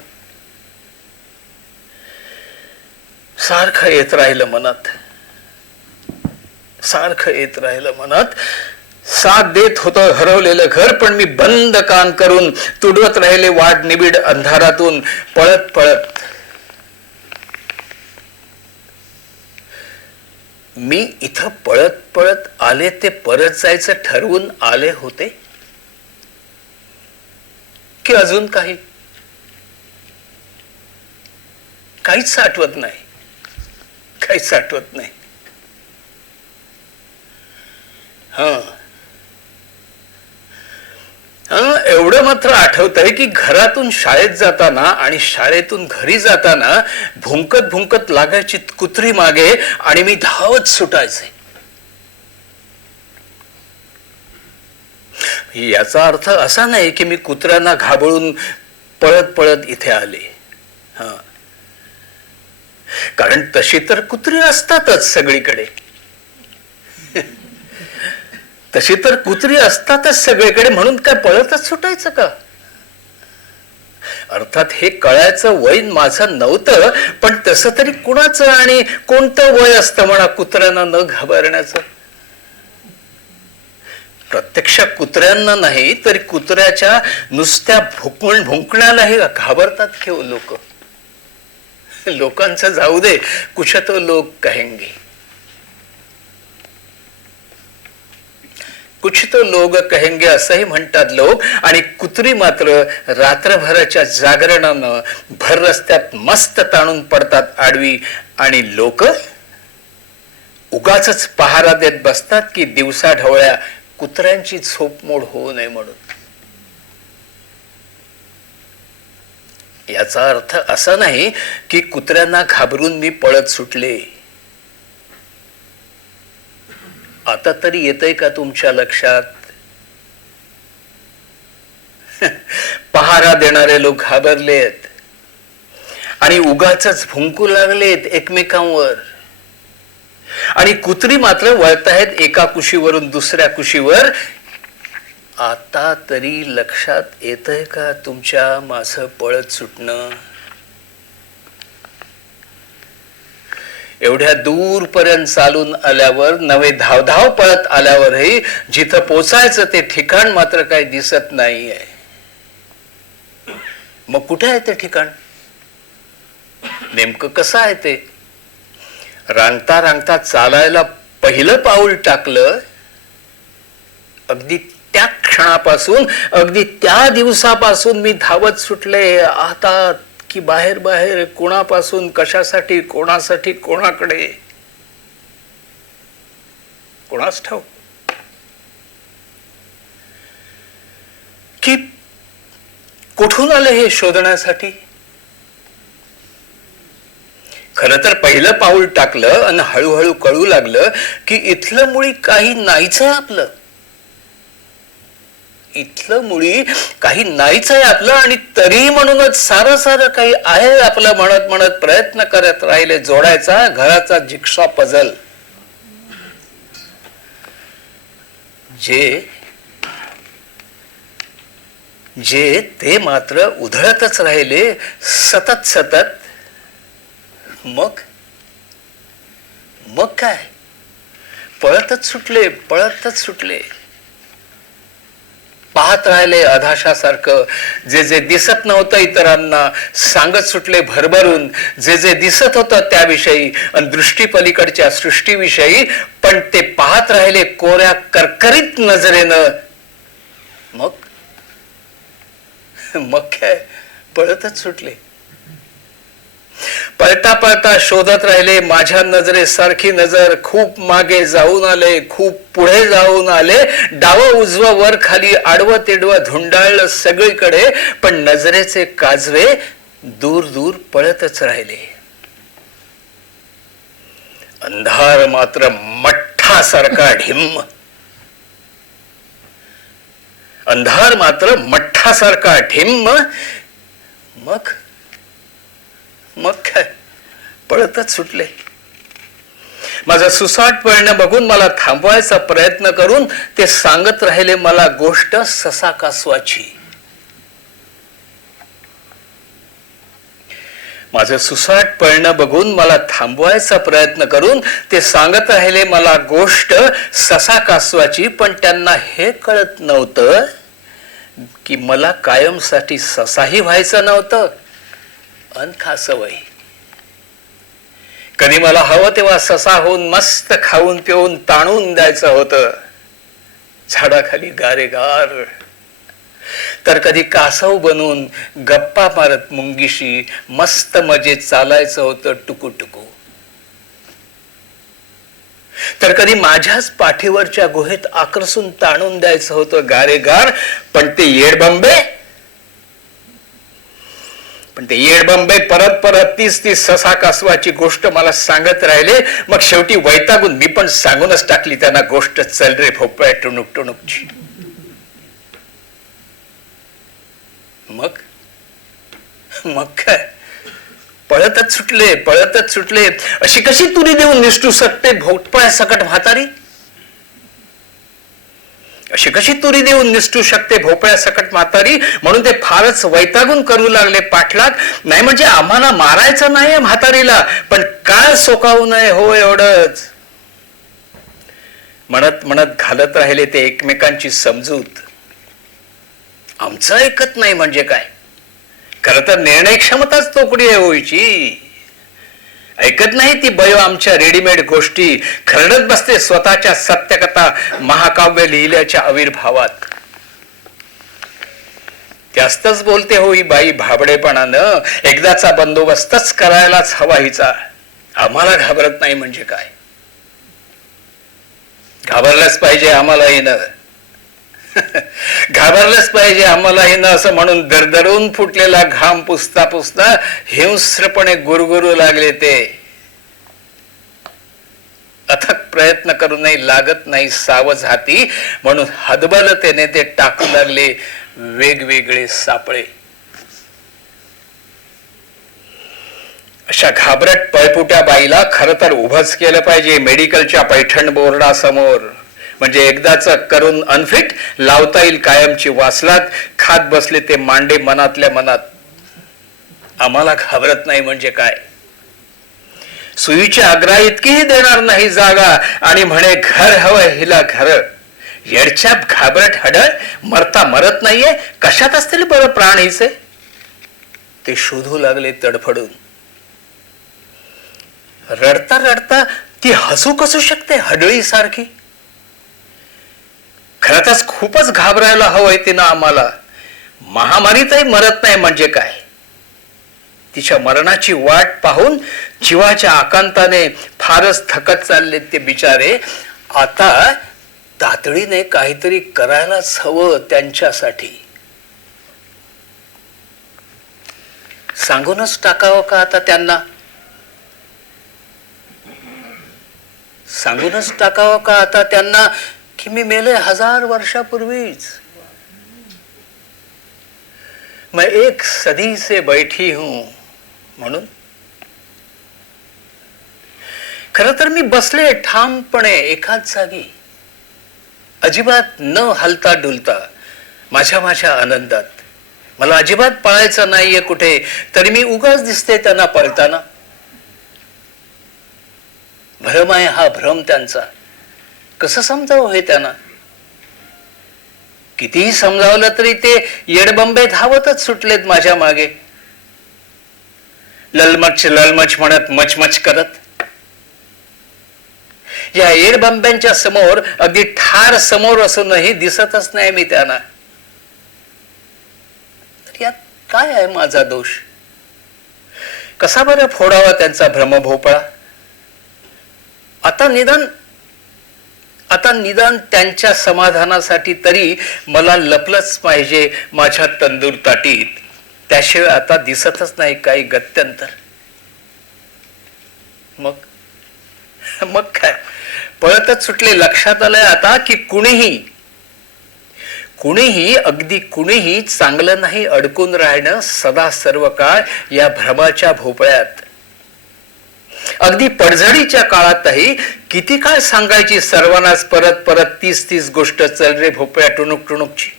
सारखं येत राहिलं मनात, साथ देत होतं हरवलेलं घर. पण मी बंद कान करून तुडवत राहिले वाट निबिड अंधारातून. पळत पळत मी इथं पळत पळत आले ते परत जायचं ठरवून आले होते की अजून काहीच आठवत नाही. एवढं मात्र आठवतंय की घरातून शाळेत जाताना आणि शाळेतून घरी जाताना भुंकत भुंकत लागायची कुत्री मागे आणि मी धावत सुटायचे. याचा अर्थ असा नाही की मी कुत्र्यांना घाबरून पळत पळत इथे आले. कारण तशी तर कुत्री असतातच सगळीकडे. म्हणून काय पळतच सुटायचं का. अर्थात हे कळायचं वय माझं नव्हतं, पण तसं तरी कुणाचं आणि कोणतं वय असतं म्हणा कुत्र्यांना न घाबरण्याचं. प्रत्यक्ष कुत्र्यांना नाही तरी कुत्र्याच्या नुसत्या भुंकण्यालाही घाबरतात की लोक. लोकांचं जाऊ दे, कुछ तो लोग कहेंगे. कुछ तो लोग कहेंगे असंही म्हणतात लोक. आणि कुत्री मात्र रात्रभराच्या जागरणानं भर रस्त्यात मस्त ताणून पडतात आडवी. आणि लोक उगाचच पहारा देत बसतात की दिवसा ढवळ्या कुत्र्यांची झोपमोड होऊ नये म्हणून. याचा अर्थ असा नाही की कुत्र्यांना घाबरून मी पळत सुटले. आता तरी येतंय का तुमच्या लक्षात? पहारा देणारे लोक घाबरलेत आणि उगाचच भुंकू लागलेत एकमेकांवर, आणि कुत्री मात्र वळताहेत एका कुशीवरून दुसऱ्या कुशीवर. आता तरी लक्षात येतंय का तुमच्या माझं पळत सुटणं? एवढ्या दूरपर्यंत चालून आल्यावर, नवे धावधाव पळत आल्यावरही जिथं पोचायचं ते ठिकाण मात्र काही दिसत नाहीये. मग कुठे आहे ते ठिकाण? नेमकं कसं आहे ते? रांगता रांगता चालायला पहिलं पाऊल टाकलं, अगदी त्या क्षणापासून, अगदी त्या दिवसापासून मी धावत सुटले. आता की बाहेर बाहेर, कोणापासून, कशासाठी, कोणासाठी, कोणाकडे, कोणास ठाऊक. की कुठून आलं हे शोधण्यासाठी? खरं तर पहिलं पाऊल टाकलं आणि हळूहळू कळू लागलं की इथलं मुळी काही नाहीच आहे आपलं. इथलं मुळी काही नाहीच आहे आपलं, आणि तरी म्हणूनच सारं सारं काही आहे आपलं म्हणत म्हणत प्रयत्न करत राहिले जोडायचा घराचा जिक्सा पझल. जे ते मात्र उधळतच राहिले सतत सतत. मग काय? पळतच सुटले. पाहत राहिले अधाशासारखं. जे दिसत नव्हतं इतरांना सांगत सुटले भरभरून, जे दिसत होतं त्याविषयी आणि दृष्टी पलीकडच्या सृष्टीविषयी, पण ते पाहत राहिले कोऱ्या करकरीत नजरेनं. मग काय? पळतच सुटले. पळता पळता शोधत राहिले. माझ्या नजरेसारखी नजर खूप मागे जाऊन आले, खूप पुढे जाऊन आले, डावं उजवं वर खाली आडवं तिडवं धुंडाळलं सगळीकडे, पण नजरेचे काजवे दूर दूर पळतच राहिले. अंधार मात्र मठ्ठासारखा ढिम्म. अंधार मात्र मठ्ठासारखा ढिम्म. मग काय? पळतच सुटले. माझं सुसाट पळणं बघून मला थांबवायचा प्रयत्न करून ते सांगत राहिले मला गोष्ट ससा कासवाची. माझं सुसाट पळणं बघून मला थांबवायचा प्रयत्न करून ते सांगत राहिले मला गोष्ट ससा कासवाची, पण त्यांना हे कळत नव्हतं की मला कायमसाठी ससाही व्हायचं नव्हतं अन खासवही. कधी मला हवं तेव्हा ससा होऊन मस्त खाऊन पिऊन ताणून द्यायचं होतं झाडाखाली गारेगार, तर कधी कासव बनून गप्पा मारत मुंगीशी मस्त मजेत चालायचं होतं टुकू, तर कधी माझ्याच पाठीवरच्या गुहेत आकर्षून ताणून द्यायचं होतं गारेगार. पण ते येडबंबे परत परत तीच ससा कासवाची गोष्ट मला सांगत राहिले. मग शेवटी वैतागून मी पण सांगूनच टाकली त्यांना गोष्ट, चल रे भोपळ्या टुणूकची. मग काय? पळतच सुटले. अशी कशी तुरी देऊन निष्ठू शकते भोपळ्या सकट म्हातारी? अशी कशी तुरी देऊन निष्ठू शकते भोपळ्या सकट म्हातारी? म्हणून ते फारच वैतागून करू लागले पाठलाग. नाही म्हणजे आम्हाला मारायचं नाहीये म्हातारीला, पण काय सोकावू नये हो एवढंच म्हणत म्हणत घालत राहिले ते एकमेकांची समजूत. आमचं ऐकत नाही म्हणजे काय? खरं तर निर्णय क्षमताच तोकडी आहे होईची. ऐकत नाही ती बयो आमच्या रेडीमेड गोष्टी, खरडत बसते स्वतःच्या सत्यकथा महाकाव्य लिहिल्याच्या आविर्भावात. जास्तच बोलते हो ही बाई भाबडेपणानं. एकदाचा बंदोबस्तच करायलाच हवा हिचा. आम्हाला घाबरत नाही म्हणजे काय? घाबरलंच पाहिजे आम्हाला येणं. घाबरलंच पाहिजे आम्हाला हे ना असं म्हणून दरदरून फुटलेला घाम पुसता पुसता हिंस्रपणे गुरगुरू लागले ते. अथक प्रयत्न करूनही लागत नाही सावज हाती, म्हणून हतबलतेने ते टाकू लागले वेगवेगळे सापळे. अशा घाबरट पळपुट्या बाईला खरं तर उभंच केलं पाहिजे मेडिकलच्या पैठण बोर्डासमोर. म्हणजे एकदाच करून अनफिट लावता येईल कायमची वासलात. खात बसले ते मांडे मनातल्या मनात. आम्हाला घाबरत नाही म्हणजे काय? सुईच्या अग्रा इतकीही देणार नाही जागा आणि म्हणे घर हवं हिला घर. येडछाप घाबरट हडळ मरता मरत नाहीये. कशात असतील बरं प्राण हिचे? ते शोधू लागले तडफडून. रडता रडता ती हसू कसू शकते हडळी सारखी? खरंच खूपच घाबरायला हवंय तिनं आम्हाला. महामारीतही मरत नाही म्हणजे काय? तिच्या मरणाची वाट पाहून जीवाच्या आकांताने फारच थकत चालले ते बिचारे. आता तातडीने काहीतरी करायलाच हवं त्यांच्यासाठी. सांगूनच टाकावं का आता त्यांना? सांगूनच टाकावं का आता त्यांना की मी मेले 1000 वर्षापूर्वीच? मैं एक सदी से बैठी हूं म्हणून. खर तर मी बसले ठामपणे एकाच जागी, अजिबात न हलता डुलता माझ्या माझ्या आनंदात. मला अजिबात पळायचं नाहीये कुठे, तरी मी उगाच दिसते त्यांना पळताना. भ्रम आहे हा भ्रम त्यांचा. कसं समजावं हे त्यांना? कितीही समजावलं तरी ते येडबंबे धावतच सुटलेत माझ्या मागे. ललमच ललमच म्हणत मचमच करत. या येडबंब्यांच्या समोर अगदी ठार समोर असूनही दिसतच नाही मी त्यांना. तर यात काय आहे माझा दोष? कसा बरं फोडावा त्यांचा भ्रमभोपळा? आता निदान त्यांच्या समाधानासाठी तरी मला लपलंच पाहिजे माझ्या तंदूर ताटीत. त्याशिवाय आता दिसतच नाही काही गत्यंतर. मग काय? पळतच सुटले. लक्षात आलंय आता की कुणीही अगदी कुणीही चांगलं नाही अडकून राहणं सदा सर्व काळ या भ्रमाच्या भोपळ्यात. अगदी पडझडीच्या काळातही किती काळ सांगायची सर्वांनाच परत परत तीच गोष्ट, चल रे भोपळ्या टुणूक टुणूकची.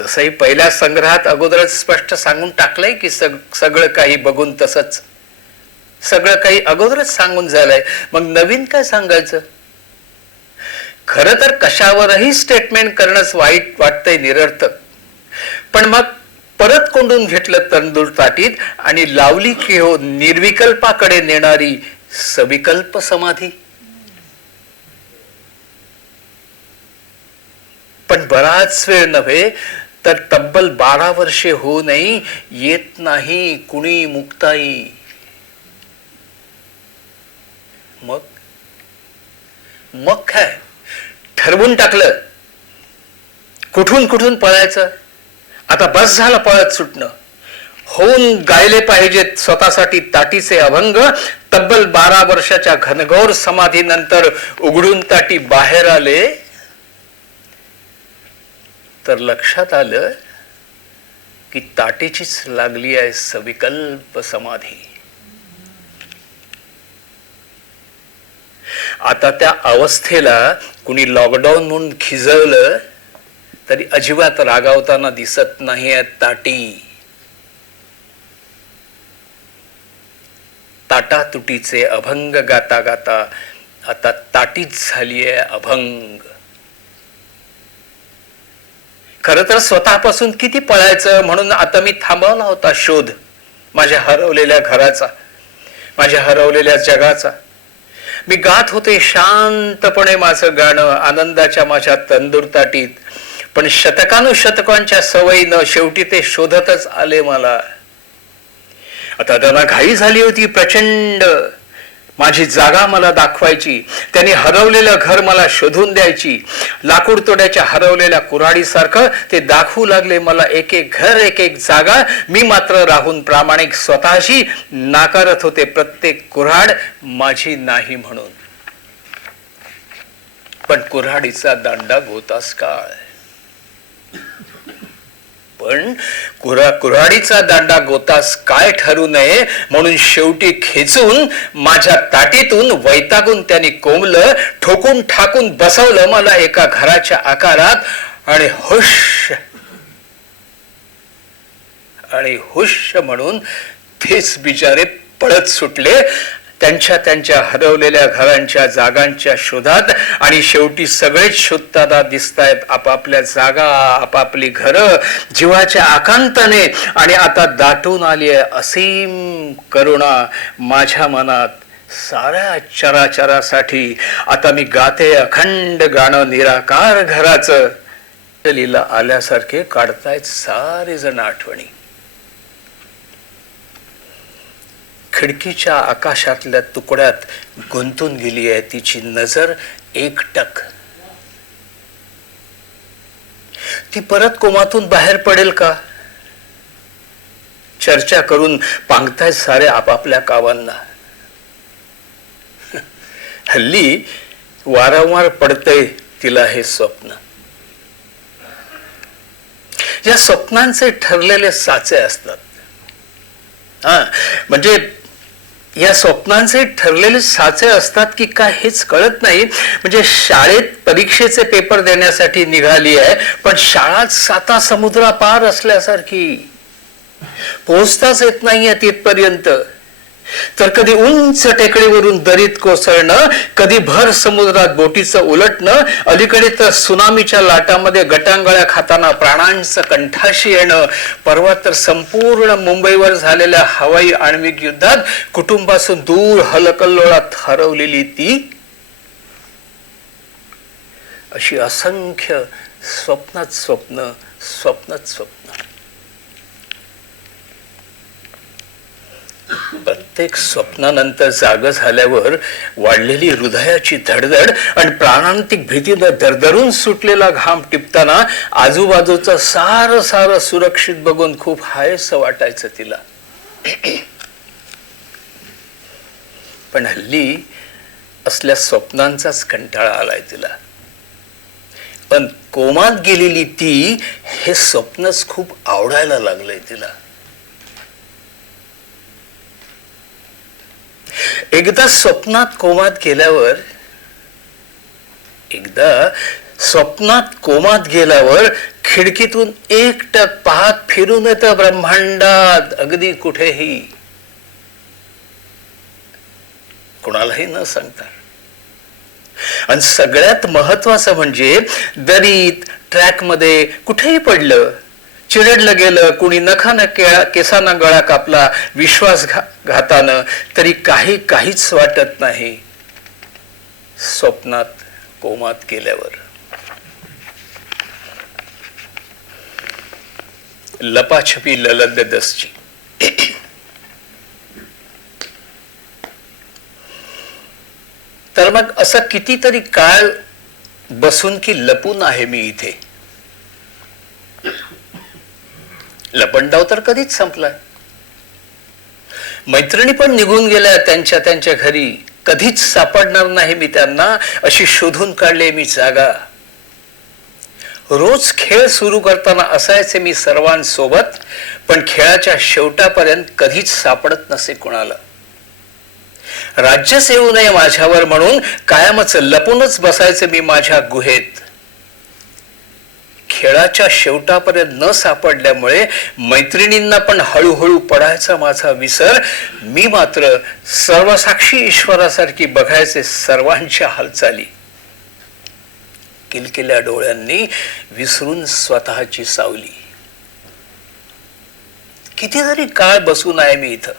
तसंही पहिल्या संग्रहात अगोदरच स्पष्ट सांगून टाकलंय की सगळं काही बघून तसंच. सगळं काही अगोदरच सांगून झालंय. मग नवीन काय सांगायचं? खरं तर कशावरही स्टेटमेंट करणंच वाईट वाटतंय, निरर्थक. पण मग परत कोंडून घेतलं तंदूर ताटीत आणि लावली की हो निर्विकल्पाकडे नेणारी सविकल्प समाधी. पण बराच वेळ नव्हे तर तब्बल 12 वर्षे होऊनही येत नाही कुणी मुक्ताई. मग काय? ठरवून टाकलं कुठून पळायचं. आता बस झालं पळत सुटणं. होऊन गायले पाहिजेत स्वतःसाठी ताटीचे अभंग. तब्बल 12 वर्षाच्या घनघोर समाधीनंतर उघडून ताटी बाहेर आले तर लक्षात आलं की ताटीचीच लागली आहे सविकल्प समाधी. आता त्या अवस्थेला कुणी लॉकडाऊन म्हणून खिजवलं तरी अजिबात रागावताना दिसत नाही ताटी. ताटातुटीचे अभंग गाता गाता आता ताटीच झालीये अभंग. खर तर स्वतःपासून किती पळायचं म्हणून आता मी थांबवला होता शोध माझ्या हरवलेल्या घराचा, माझ्या हरवलेल्या जगाचा. मी गात होते शांतपणे माझं गाणं आनंदाच्या माझ्या तंदूर ताटीत. पण शतकानुशतकांच्या सवयीनं शेवटी ते शोधतच आले मला. आता त्यांना घाई झाली होती प्रचंड. माझी जागा मला दाखवायची, त्यांनी हरवलेलं घर मला शोधून द्यायची. लाकूड तोड्याच्या हरवलेल्या कुऱ्हाडीसारखं ते दाखवू लागले मला एक एक घर, एक एक जागा. मी मात्र राहून प्रामाणिक स्वतःशी नाकारत होते प्रत्येक कुऱ्हाड माझी नाही म्हणून. पण कुऱ्हाडीचा दांडा गोतास काळ. पण कुऱ्हाडीचा दांडा गोतास काय ठरू नये म्हणून शेवटी खेचून माझ्या ताटीतून वैतागून त्यांनी कोंबलं, ठोकून ठाकून बसवलं मला एका घराच्या आकारात. आणि हुश म्हणून तेच बिचारे पळत सुटले त्यांच्या त्यांच्या हरवलेल्या घरांच्या जागांच्या शोधात. आणि शेवटी सगळेच शोधताना दिसतायत आपापल्या जागा, आपापली घरं जीवाच्या आकांताने. आणि आता दाटून आली आहे असीम करुणा माझ्या मनात साऱ्या चराचरासाठी. आता मी गाते अखंड गाणं निराकार घराचं. लीला आल्यासारखे काढतायत सारे जण आठवणी. खिडकीच्या आकाशातल्या तुकड्यात गुंतून गेली आहे तिची नजर एकटक. ती परत कोमातून बाहेर पडेल का? चर्चा करून पांगतायत सारे आपापल्या कावांना. हल्ली वारंवार पडतंय तिला हे स्वप्न. या स्वप्नांचे ठरलेले साचे असतात. म्हणजे या स्वप्नांचे ठरलेले साचे असतात की काय हेच कळत नाही. म्हणजे शाळेत परीक्षेचे पेपर देण्यासाठी निघाली आहे, पण शाळाच साता समुद्रापार असल्यासारखी. पोहोचताच येत नाहीये तिथपर्यंत. तर कधी उंच टेकडीवरून दरीत कोसळणं, कधी भर समुद्रात बोटीचं उलटणं, अलीकडे तर सुनामीच्या लाटामध्ये गटांगळ्या खाताना प्राणांचं कंठाशी येणं. परवा तर संपूर्ण मुंबईवर झालेल्या हवाई आण्विक युद्धात कुटुंबापासून दूर हलकल्लोळात हरवलेली ती. अशी असंख्य स्वप्नात स्वप्न, स्वप्नात स्वप्न. प्रत्येक स्वप्नानंतर जाग झाल्यावर वाढलेली हृदयाची धडधड आणि प्राणांतिक भीतीनं दरदरून सुटलेला घाम टिपताना आजूबाजूचं सारं सारं सुरक्षित बघून खूप हायसं वाटायचं तिला. पण हल्ली असल्या स्वप्नांचाच कंटाळा आलाय तिला. पण कोमात गेलेली ती हे स्वप्नच खूप आवडायला लागलंय तिला. एकदा स्वप्नात कोमात गेल्यावर खिडकीतून एकटक पाहत फिरून येतं ब्रह्मांडात अगदी कुठेही, कुणालाही न सांगता. आणि सगळ्यात महत्वाचं म्हणजे दरीत, ट्रॅकमध्ये कुठेही पडलं, चिरडलं गेलं, कुणी नखानं केसानं गळा कापला विश्वासघातानं, तरी काहीच वाटत नाही स्वप्नात कोमात गेल्यावर. लपाछपी ललददसची. तर मग असं कितीतरी काळ बसून की लपून आहे मी इथे. लपंडाव तर कधीच संपलाय. मैत्रिणी पण निघून गेल्या त्यांच्या त्यांच्या घरी. कधीच सापडणार नाही मी त्यांना अशी शोधून काढले मी जागा. रोज खेळ सुरू करताना असायचे मी सर्वांसोबत, पण खेळाच्या शेवटापर्यंत कधीच सापडत नसे कुणाला. राज्यच येऊ नये माझ्यावर म्हणून कायमच लपूनच बसायचे मी माझ्या गुहेत. खेळाच्या शेवटापर्यंत न सापडल्यामुळे मैत्रिणींना पण हळूहळू पडायचा माझा विसर. मी मात्र सर्वसाक्षी ईश्वरासारखी बघायचे सर्वांच्या हालचाली. किलकिल्या डोळ्यांनी विसरून स्वतःची सावली. कितीतरी काळ बसून आहे मी इथं.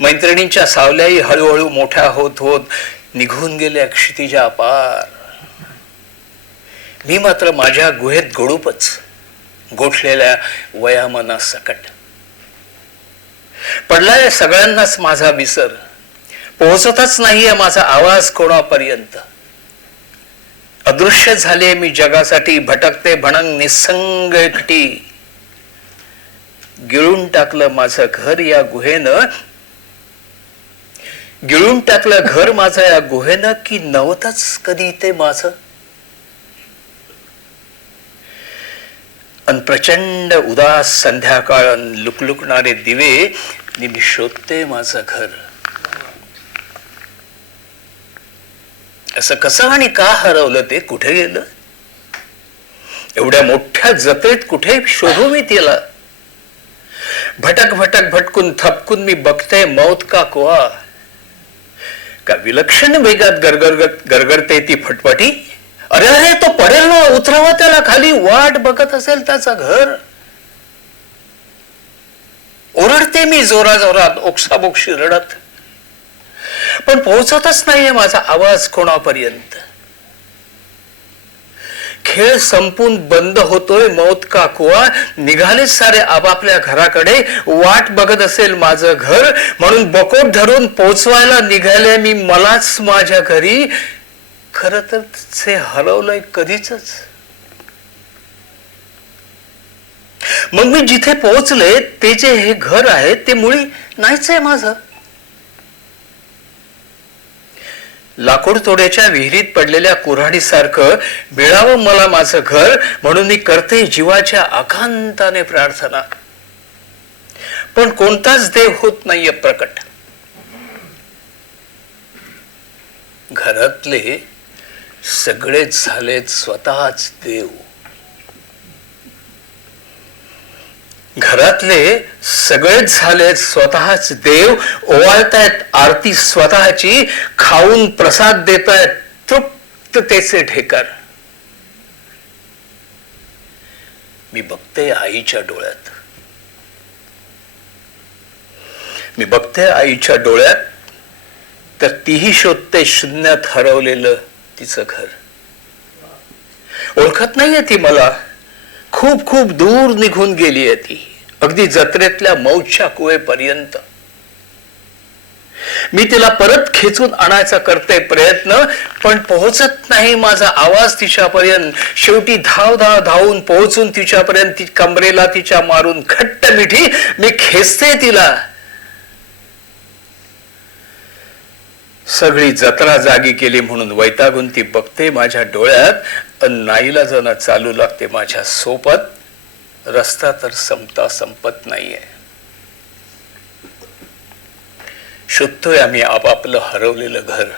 मैत्रिणींच्या सावल्याही हळूहळू मोठ्या होत होत निघून गेल्या क्षितिजा पार. मी मात्र माझ्या गुहेत गडूपच, गोठलेल्या वयामना सकट. पडलाय सगळ्यांनाच माझा विसर. पोहोचतच नाहीये माझा आवाज कोणापर्यंत. अदृश्य झाले मी जगासाठी, भटकते भणंग निसंग एकटी. गिळून टाकलं माझं घर या गुहेनं, गिळून टाकलं घर माझं या गुहेनं, की नव्हतंच कधी ते माझं. अन प्रचंड उदास संध्याकाळ, लुकलुकणारे दिवे, मी शोधते माझं घर. असं कसं आणि का हरवलं ते, कुठे गेलं? एवढ्या मोठ्या जत्रेत कुठे शोधू मी तिला? भटक भटक भटकून थपकून मी बघते मौत का कुआ. का विलक्षण वेगात गरगरते ती फटफटी. अरे अरे तो पडेल ना, उतरावा त्याला खाली. वाट बघत असेल त्याचं घर. ओरडते मी जोराजोरात, ओक्साबोक्षी रडत, पण पोहोचतच नाहीये माझा आवाज कोणापर्यंत. खेळ संपून बंद होतोय मौत का कुआ. निघाले सारे आपापल्या घराकडे, वाट बघत असेल माझं घर, म्हणून बकोट धरून पोचवायला निघाले मी मलाच माझ्या घरी. खर तर ते हरवलंय कधीच. मग मी जिथे पोहोचले ते जे हे घर आहे ते मुळी नाहीच आहे माझं. लाकूड तोड्याच्या विहिरीत पडलेल्या कुऱ्हाडीसारखं मिळावं मला माझं घर, म्हणून मी करते जीवाच्या आकांताने प्रार्थना. पण कोणताच देव होत नाहीये प्रकट. घरातले सगळेच झालेत स्वतःच देव. घरातले सगळेच झालेत स्वतःच देव. ओवाळतायत आरती स्वतःची, खाऊन प्रसाद देतायत तृप्ततेचे ढेकर. मी बघते आईच्या डोळ्यात, मी बघते आईच्या डोळ्यात, तर तीही शोधते शून्यात हरवलेलं तिचं घर. ओळखत नाहीये ती मला. खूप खूप दूर निघून गेली आहे ती, अगदी जत्रेतल्या मौजच्या कुवेपर्यंत. मी तिला परत खेचून आणायचा करते प्रयत्न, पण पोहोचत नाही माझा आवाज तिच्यापर्यंत. शेवटी धाव धाव धावून पोहोचून तिच्यापर्यंत, ती कमरेला तिच्या मारून घट्ट मिठी मी खेचते तिला. सगळी जत्रा जागी केली म्हणून वैतागून ती बघते माझ्या डोळ्यात, नाईलाजाने चालू लागते माझ्या सोबत. रस्ता तर संपत नाहीये. शोधतोय आम्ही आपापलं हरवलेलं घर,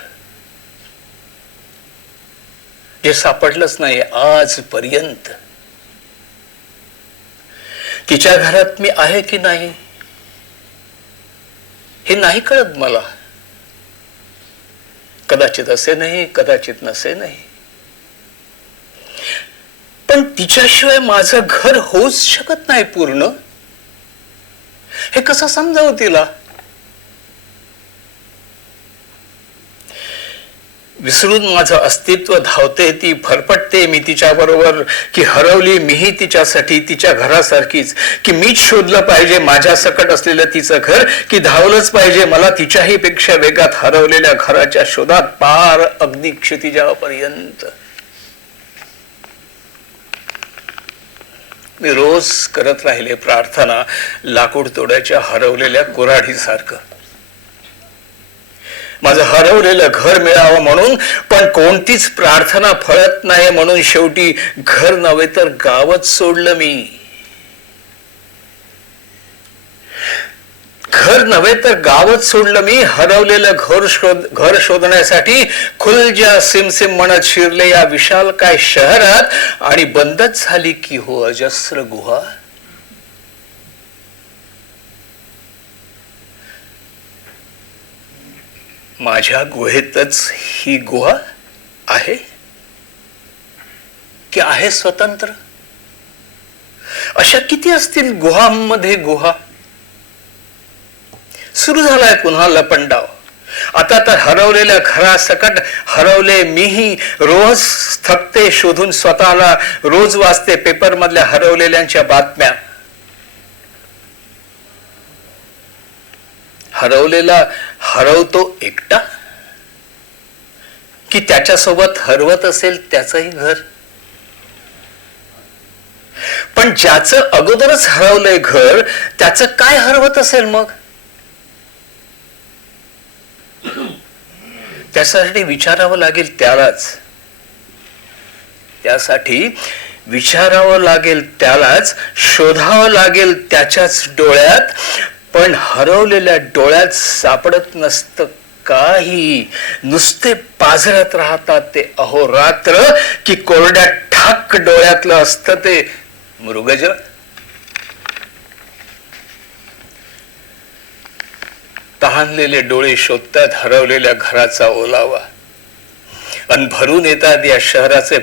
जे सापडलंच नाही आजपर्यंत. तिच्या घरात मी आहे की नाही हे नाही कळत मला. कदाचित असे नाही, कदाचित नसे नाही, पण तिच्याशिवाय माझं घर होऊच शकत नाही पूर्ण. हे कसं समजावं तिला? विसरून माझं अस्तित्व धावते ती, फरफटते मी तिच्या बरोबर, की हरवली मीही तिच्यासाठी, तिच्या घरासारखीच. की मीच शोधलं पाहिजे माझ्या सकट असलेलं तिचं घर, की धावलंच पाहिजे मला तिच्याही पेक्षा वेगात हरवलेल्या घराच्या शोधात पार अगदी क्षितिजापर्यंत. मी रोज करत राहिले प्रार्थना, लाकूड तोड्याच्या हरवलेल्या कुऱ्हाडीसारखं. माझं हरवलेलं घर मिळावं म्हणून, पण कोणतीच प्रार्थना फळत नाही म्हणून शेवटी घर नव्हे तर गावच सोडलं मी. घर नव्हे तर गावच सोडलं मी. हरवलेलं घर शोधण्यासाठी खुलजा सिमसिम म्हणत शिरले या विशाल काय शहरात, आणि बंदच झाली की हो अजस्र गुहा. माझ्या गुहेतच ही गुहा आहे की आहे स्वतंत्र? अशा किती असतील गुहांमध्ये गुहा. सुरू झालाय पुन्हा लपंडाव. आता तर हरवलेल्या घरासकट हरवले मीही. रोज थकते शोधून स्वतःला, रोज वाचते पेपर मधल्या हरवलेल्यांच्या बातम्या. हरवलेला हरवतो एकटा, की त्याच्यासोबत हरवत असेल त्याचंही घर? पण ज्याचं अगोदरच हरवलंय घर, त्याचं काय हरवत असेल मग? त्यासाठी विचारावं लागेल त्यालाच. त्यासाठी विचारावं लागेल त्यालाच, शोधावं लागेल त्याच्याच डोळ्यात. पण हरवलेल्या डोळ्यात सापडत नसतं काही. नुसते पाझरत राहतात ते अहोरात्र, की कोरड्या ठाक डोळ्यातलं असतं ते मृगजळ. तहानलेले डोळे शोधतात हरवलेल्या घराचा ओलावा, अन भरून येतात या शहराचे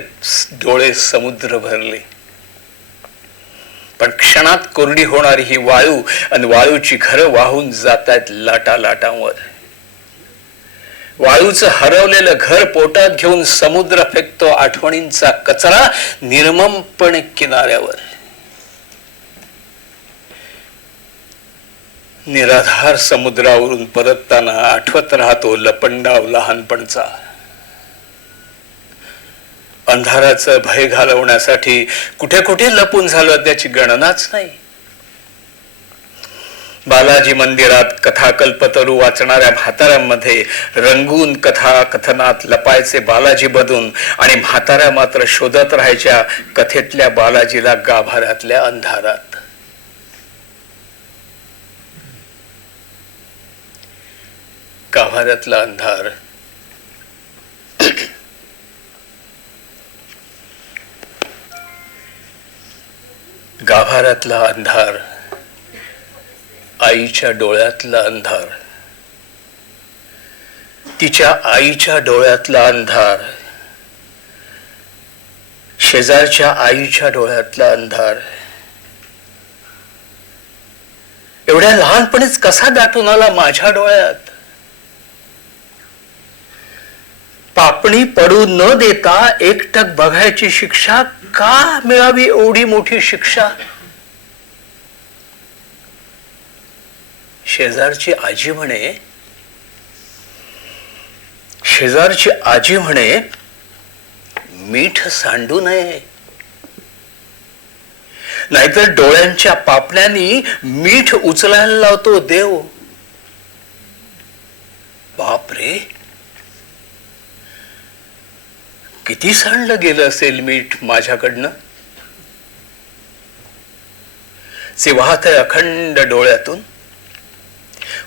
डोळे समुद्र भरले. पण क्षणात कोरडी होणारी ही वाळू आणि वाळूची घरं वाहून जातात लाटा लाटांवर. वाळूचं हरवलेलं घर पोटात घेऊन समुद्र फेकतो आठवणींचा कचरा निर्ममपणे किनाऱ्यावर. निराधार समुद्रावरून परतताना आठवत राहतो लपंडाव लहानपणचा. अंधाराचं भय घालवण्यासाठी कुठे कुठे लपून झालं त्याची गणनाच नाही. बालाजी मंदिरात कथाकल्पतरू वाचणाऱ्या म्हाताऱ्यांमध्ये रंगून कथा कथनात लपायचे बालाजी बदून, आणि म्हाताऱ्या मात्र शोधत राहायच्या कथेतल्या बालाजीला गाभाऱ्यातल्या अंधारात. गाभाऱ्यातला अंधार गाभाऱ्यातला अंधार, आईच्या डोळ्यातला अंधार, तिच्या आईच्या डोळ्यातला अंधार, शेजारच्या आईच्या डोळ्यातला अंधार. एवढ्या लहानपणीच कसा दाटून आला माझ्या डोळ्यात? पापणी पडू न देता एकटक बघायची शिक्षा का मिळावी? एवढी मोठी शिक्षा. शेजारची आजी म्हणे मीठ सांडू नये, नाहीतर डोळ्यांच्या पापण्यांनी मीठ उचलायला लावतो देव. बापरे, किती सांडलं गेलं असेल मीठ माझ्याकडनं. जे वाहतंय अखंड डोळ्यातून,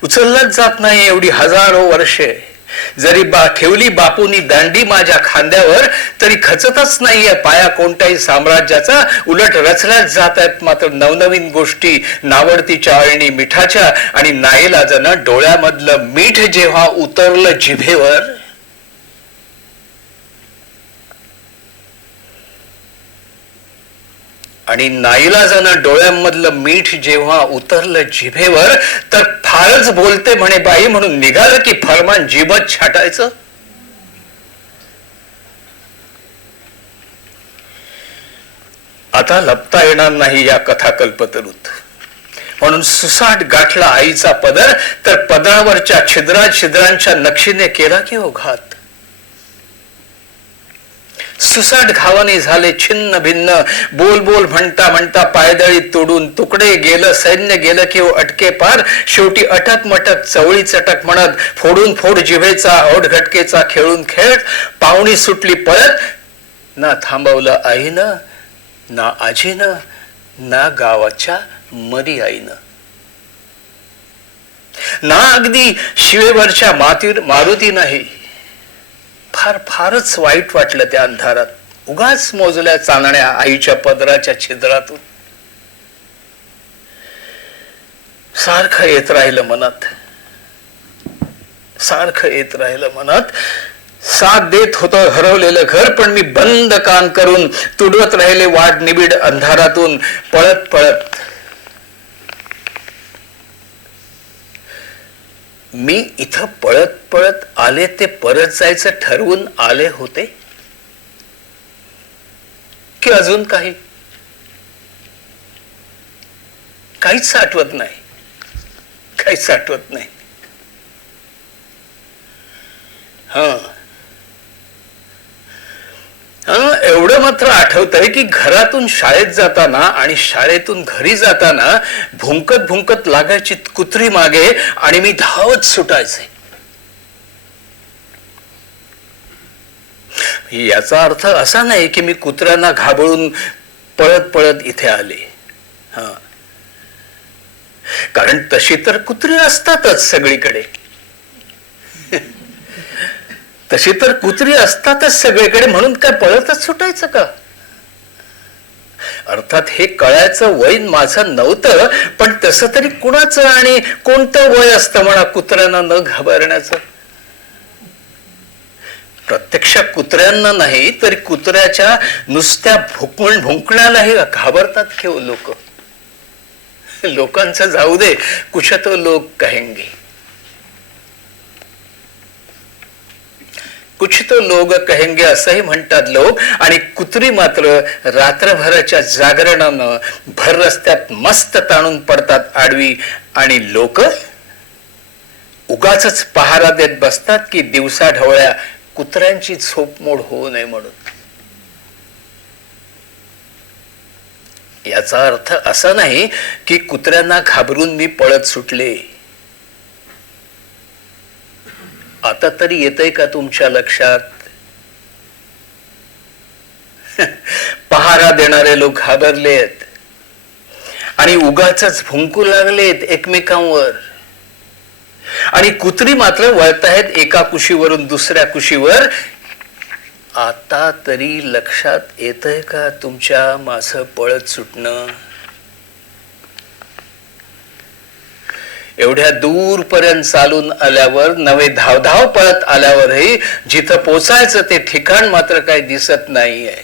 उचललाच जात नाही एवढी हजारो वर्षे. जरी ठेवली बापूंनी दांडी माझ्या खांद्यावर, तरी खचतच नाहीये पाया कोणत्याही साम्राज्याचा. उलट रचल्याच जात आहेत मात्र नवनवीन गोष्टी नावडतीच्या अळणी मिठाच्या. आणि नाईलाजानं डोळ्यामधलं मीठ जेव्हा उतरलं जिभेवर, आणि नाईलाजानं डोळ्यांमधलं मीठ जेव्हा उतरलं जिभेवर, तर फारच बोलते म्हणे बाई, म्हणून निघालं की फरमान जिभत छाटायचं. आता लपता येणार नाही या कथाकल्पतरूत. म्हणून सुसाट गाठला आईचा पदर, तर पदरावरच्या छिद्रांच्या नक्षीने केला की हो घात. सुसाट घावाने झाले छिन्न भिन्न, बोल बोल म्हणता म्हणता पायदळी तोडून तुकडे. गेलं सैन्य गेलं की अटके पार, शेवटी अटक मटक चवळी चटक म्हणत फोडून फोड जिभेचा ओढ घटकेचा खेळून खेळ. पाहुणी सुटली पळत, ना थांबवलं आईनं ना आजीनं ना गावाच्या मरी आईनं. ना अगदी शिवेवरच्या मारुती नाही. फारच वाईट वाटलं त्या अंधारात. उगाच मोजल्या चांदण्या आईच्या पदराच्या छिद्रातून. सारखं येत राहिलं मनात, साथ देत होतं हरवलेलं घर. पण मी बंद कान करून तुडवत राहिले वाट निबिड अंधारातून. पळत पळत मी इथं पळत पळत आले ते परत जायचं ठरवून आले होते की अजून काहीच आठवत नाही. एवढं मात्र आठवतंय की घरातून शाळेत जाताना आणि शाळेतून घरी जाताना भुंकत भुंकत लागायची कुत्री मागे आणि मी धावत सुटायचे. याचा अर्थ असा नाही की मी कुत्र्यांना घाबरून पळत पळत इथे आले. कारण तशी तर कुत्री असतातच सगळीकडे. तशी तर कुत्री असतातच सगळीकडे, म्हणून काय पळतच सुटायचं का? अर्थात हे कळायचं वय माझं नव्हतं, पण तसं तरी कुणाचं आणि कोणतं वय असतं म्हणा कुत्र्यांना न घाबरण्याचं? प्रत्यक्ष कुत्र्यांना नाही तरी कुत्र्याच्या नुसत्या भुंकण्यालाही घाबरतात केव लोक. लोकांचं जाऊ दे, कुछ तो लोग कहेंगे, कुछ तो लोग कहेंगे असंही म्हणतात लोक. आणि कुत्री मात्र रात्रभराच्या जागरणानं भर रस्त्यात मस्त ताणून पडतात आडवी आणि लोक उगाचच पहारा देत बसतात की दिवसा ढवळ्या कुत्र्यांची झोपमोड होऊ नये म्हणून. याचा अर्थ असा नाही की कुत्र्यांना घाबरून मी पळत सुटले. आता तरी येतंय का तुमच्या लक्षात? पहारा देणारे लोक घाबरलेत आणि उगाचच भुंकू लागलेत एकमेकांवर. आणि कुत्री मात्र वळताहेत एका कुशीवरून दुसऱ्या कुशीवर. आता तरी लक्षात येतंय का तुमच्या माझं पळत सुटणं? एवढ्या दूरपर्यंत चालून आल्यावर, नवे धावधाव पळत आल्यावरही जिथं पोचायचं ते ठिकाण मात्र काही दिसत नाहीये.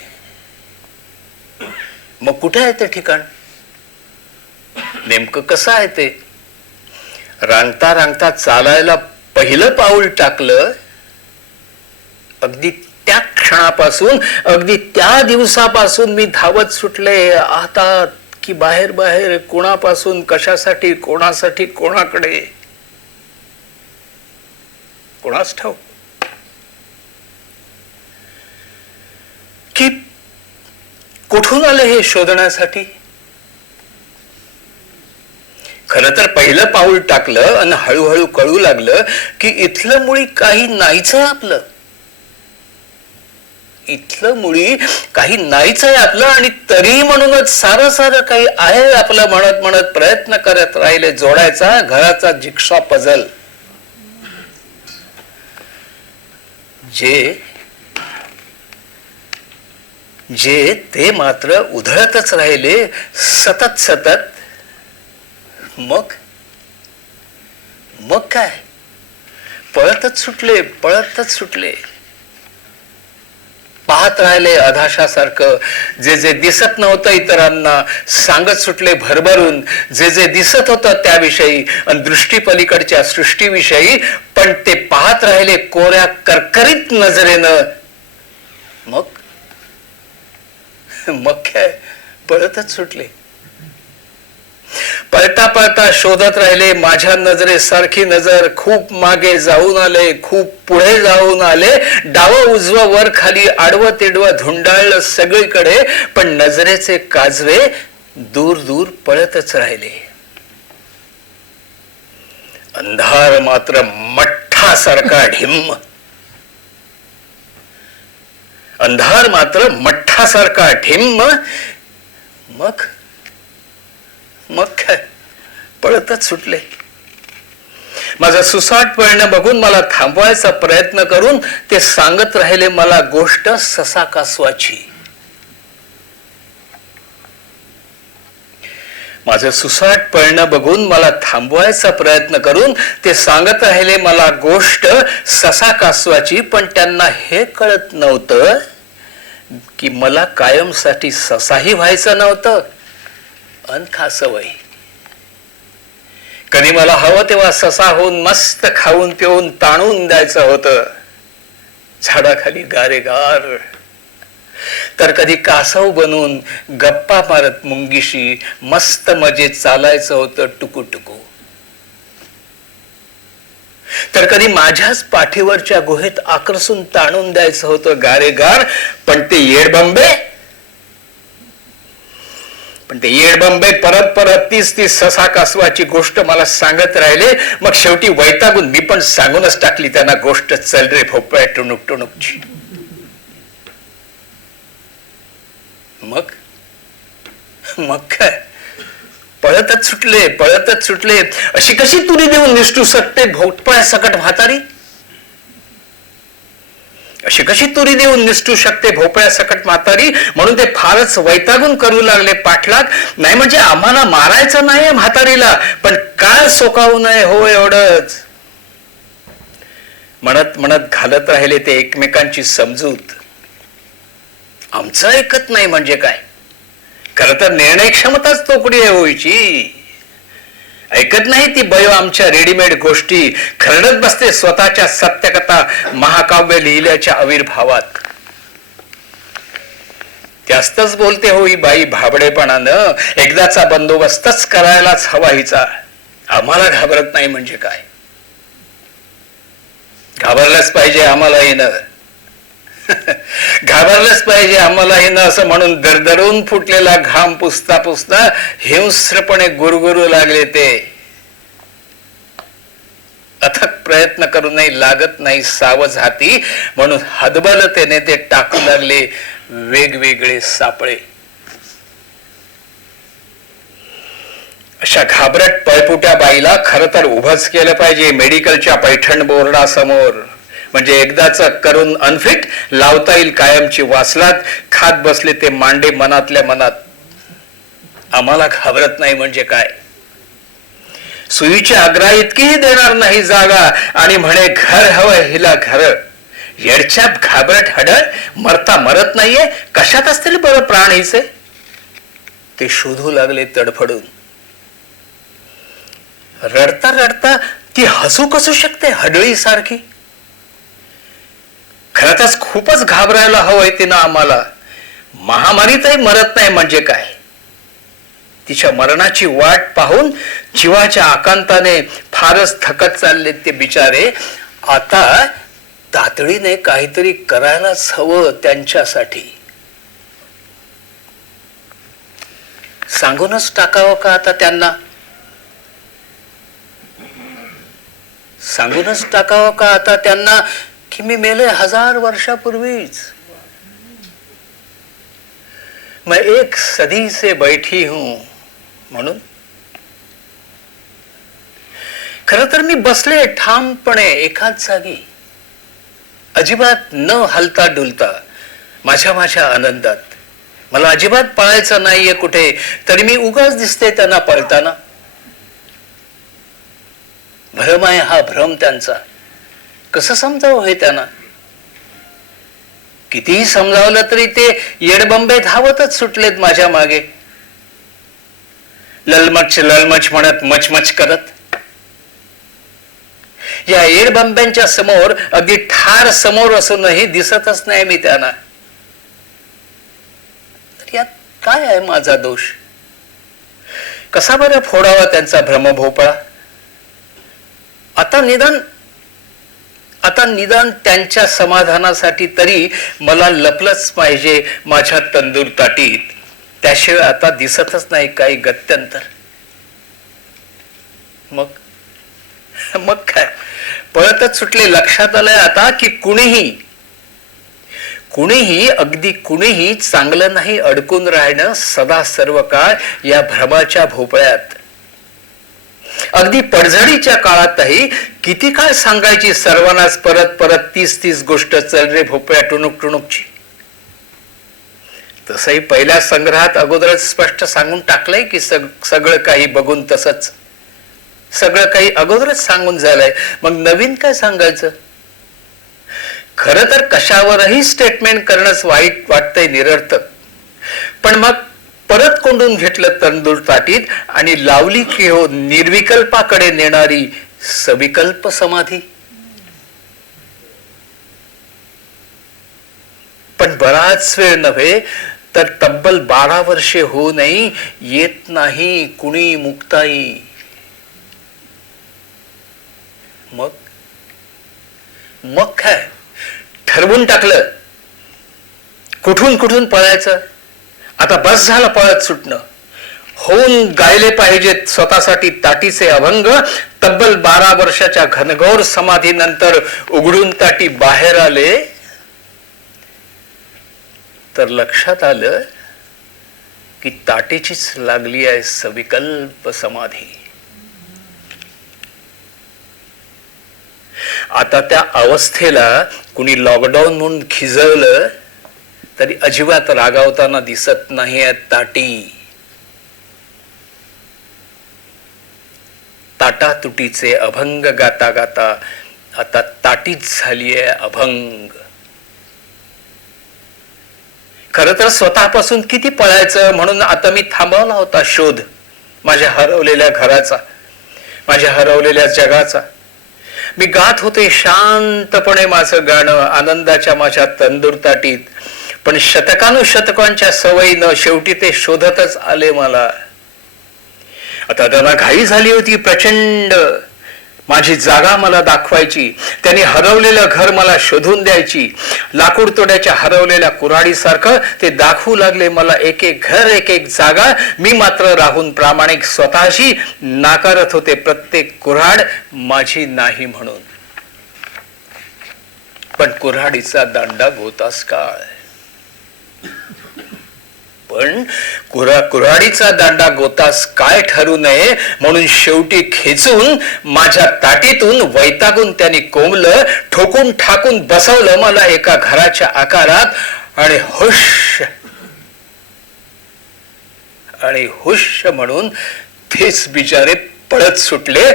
मग कुठे आहे ते ठिकाण? नेमकं कसं आहे ते? रांगता रांगता चालायला पहिलं पाऊल टाकलं, अगदी त्या क्षणापासून, अगदी त्या दिवसापासून मी धावत सुटले. आता की बाहेर बाहेर, कोणापासून, कशासाठी, कोणासाठी, कोणाकडे, कोणास ठाऊक. की कुठून आले हे शोधण्यासाठी? खरं तर पहिलं पाऊल टाकलं आणि हळूहळू कळू लागलं की इथलं मुळी काही नाहीच आहे आपलं. इथलं मुळी काही नाहीच आहे आपलं. आणि तरी म्हणूनच सारं सारं काही आहे आपलं म्हणत म्हणत प्रयत्न करत राहिले जोडायचा घराचा जिक्सॉ पझल. जे ते मात्र उधळतच राहिले सतत सतत. मग काय? पळतच सुटले, पळतच सुटले. पाहत राहिले अधाशासारखं. जे जे दिसत नव्हतं इतरांना सांगत सुटले भरभरून, जे जे दिसत होतं त्याविषयी आणि दृष्टी पलीकडच्या सृष्टीविषयी. पण ते पाहत राहिले कोऱ्या करकरीत नजरेनं. मग काय? पळतच सुटले. पळता पळता शोधत राहिले. माझ्या नजरेसारखी नजर खूप मागे जाऊन आले, खूप पुढे जाऊन आले. डावं उजवं वर खाली आडवं तिडवं धुंडाळलं सगळीकडे, पण नजरेचे काजवे दूर दूर पळतच राहिले. अंधार मात्र मठ्ठासारखा ढिम्म. अंधार मात्र मठ्ठासारखा ढिम्म. मग काय? पळतच सुटले. माझं सुसाट पळणं बघून मला थांबवायचा प्रयत्न करून ते सांगत राहिले मला गोष्ट ससा कासवाची. माझं सुसाट पळणं बघून मला थांबवायचा प्रयत्न करून ते सांगत राहिले मला गोष्ट ससा कासवाची. पण त्यांना हे कळत नव्हतं की मला कायमसाठी ससाही व्हायचं नव्हतं अन खासवही. कधी मला हवं तेव्हा ससा होऊन मस्त खाऊन पिऊन ताणून द्यायचं होतं झाडाखाली गारेगार, तर कधी कासव बनून गप्पा मारत मुंगीशी मस्त मजेत चालायचं होतं टुकू टुकू. तर कधी माझ्याच पाठीवरच्या गुहेत आकर्षून ताणून द्यायचं होतं गारेगार, पण ते येडबंबे परत परत तीच ससा कासवाची गोष्ट मला सांगत राहिले. मग शेवटी वैतागून मी पण सांगूनच टाकली त्यांना गोष्ट, चल रे भोपळ्या टुणूक टुणूकची. मग काय, पळतच सुटले. अशी कशी तुरी देऊन निष्ठू शकते भोपळ्या सकट म्हातारी? अशी कशी तुरी देऊन निष्ठू शकते भोपळ्या सकट म्हातारी? म्हणून ते फारच वैतागून करू लागले पाठलाग. नाही म्हणजे आम्हाला मारायचं नाहीये म्हातारीला, पण काय सोकावू नये हो एवढंच. म्हणत म्हणत घालत राहिले ते एकमेकांची समजूत. आमचं ऐकत नाही म्हणजे काय? खरं तर निर्णय क्षमताच तोकडी आहे होईची. ऐकत नाही ती बयो आमच्या रेडीमेड गोष्टी, खरडत बसते स्वतःच्या सत्यकथा महाकाव्य लिहिल्याच्या आविर्भावात. जास्तच बोलते हो ही बाई भाबडेपणानं. एकदाचा बंदोबस्तच करायलाच हवा हिचा. आम्हाला घाबरत नाही म्हणजे काय? घाबरलंच पाहिजे आम्हाला येणं. घाबरलंच पाहिजे आम्हाला हे ना, असं म्हणून दरदरून फुटलेला घाम पुसता पुसता हिंस्रपणे गुरगुरू लागले ते. अथक प्रयत्न करूनही लागत नाही सावज हाती, म्हणून हतबलतेने ते टाकू लागले वेगवेगळे सापळे. अशा घाबरट पळपुट्या बाईला खरं तर उभंच केलं पाहिजे मेडिकलच्या पैठण बोर्डासमोर. म्हणजे एकदाच करून अनफिट लावता येईल कायमची वासलात. खात बसले ते मांडे मनातल्या मनात. आम्हाला घाबरत नाही म्हणजे काय? सुईच्या अग्रा इतकीही देणार नाही जागा, आणि म्हणे घर हवं हिला घर. येडछाप घाबरट हडळ, मरता मरत नाहीये. कशात असतील बरं प्राण हिचे? ते शोधू लागले तडफडून. रडता रडता ती हसू कसू शकते हडळी सारखी? खरंच खूपच घाबरायला हवंय तिनं आम्हाला. महामारीतही मरत नाही म्हणजे काय? तिच्या मरणाची वाट पाहून जीवाच्या आकांताने फारच थकत चालले ते बिचारे. आता तातडीने काहीतरी करायलाच हवं त्यांच्यासाठी. सांगूनच टाकावं का आता त्यांना? सांगूनच टाकावं का आता त्यांना की मी मेले 1000 वर्षापूर्वीच? मैं एक सदी से बैठी हूं म्हणून. खरं तर मी बसले ठामपणे एकाच जागी, अजिबात न हलता डुलता माझ्या आनंदात. मला अजिबात पळायचं नाहीये कुठे, तरी मी उगाच दिसते त्यांना पळताना. भ्रम आहे हा भ्रम त्यांचा. कसं समजावं हे त्यांना? कितीही समजावलं तरी ते येडबंबे धावतच सुटलेत माझ्या मागे, ललमच म्हणत मचमच करत. या येडबंब्यांच्या समोर अगदी ठार समोर असूनही दिसतच नाही मी त्यांना. तर यात काय आहे माझा दोष? कसा बरं फोडावा त्यांचा भ्रमभोपळा? आता निदान त्यांच्या समाधानासाठी तरी मला लपलंच पाहिजे माझ्या तंदूर ताटीत. त्याशिवाय आता दिसतच नाही काही गत्यंतर. मग काय, पळतच सुटले. लक्षात आलंय आता की कुणीही अगदी कुणीही चांगलं नाही अडकून राहणं सदा सर्व काळ या भ्रमाच्या भोपळ्यात. अगदी पडझडीच्या काळातही किती काळ सांगायची सर्वांनाच परत परत तीच गोष्ट, चल रे भोपळ्या टुणूक टुणूकची. तसंही पहिल्या संग्रहात अगोदरच स्पष्ट सांगून टाकलंय की सगळं काही बघून तसंच सगळं काही अगोदरच सांगून झालंय. मग नवीन काय सांगायचं? खरं तर कशावरही स्टेटमेंट करणंच वाईट वाटतंय, निरर्थक. पण मग परत कोंडून घेतलं तंदूर ताटीत आणि लावली की हो निर्विकल्पाकडे नेणारी सविकल्प समाधी. पण बराच वेळ नव्हे तर तब्बल 12 वर्षे होऊनही येत नाही कुणी मुक्ताई. मग काय, ठरवून टाकलं कुठून कुठून पळायचं. आता बस झालं पळत सुटणं. होऊन गायले पाहिजेत स्वतःसाठी ताटीचे अभंग. तब्बल 12 वर्षाच्या घनघोर समाधीनंतर उघडून ताटी बाहेर आले तर लक्षात आलं की ताटीचीच लागली आहे सविकल्प समाधी. आता त्या अवस्थेला कुणी लॉकडाऊन म्हणून खिजवलं तरी अजिबात रागावताना दिसत नाही ताटी. ताटातुटीचे अभंग गाता गाता आता ताटीच झालीये अभंग. खर तर स्वतःपासून किती पळायचं म्हणून आता मी थांबवला होता शोध माझ्या हरवलेल्या घराचा, माझ्या हरवलेल्या जगाचा. मी गात होते शांतपणे माझं गाणं आनंदाच्या माझ्या तंदूर ताटीत. पण शतकानुशतकांच्या सवयीनं शेवटी ते शोधतच आले मला. आता त्यांना घाई झाली होती प्रचंड. माझी जागा मला दाखवायची, त्यांनी हरवलेलं घर मला शोधून द्यायची. लाकूड तोड्याच्या हरवलेल्या कुऱ्हाडीसारखं ते दाखवू लागले मला एक एक घर, एक एक जागा. मी मात्र राहून प्रामाणिक स्वतःशी नाकारत होते प्रत्येक कुऱ्हाड माझी नाही म्हणून. पण कुऱ्हाडीचा दांडा गोतास काळ. पण कुऱ्हाडीचा दांडा गोतास काय ठरू नये म्हणून शेवटी खेचून माझ्या ताटीतून वैतागून त्यांनी कोंबलं, ठोकून ठाकून बसवलं मला एका घराच्या आकारात. आणि हुश म्हणून तेच बिचारे पळत सुटले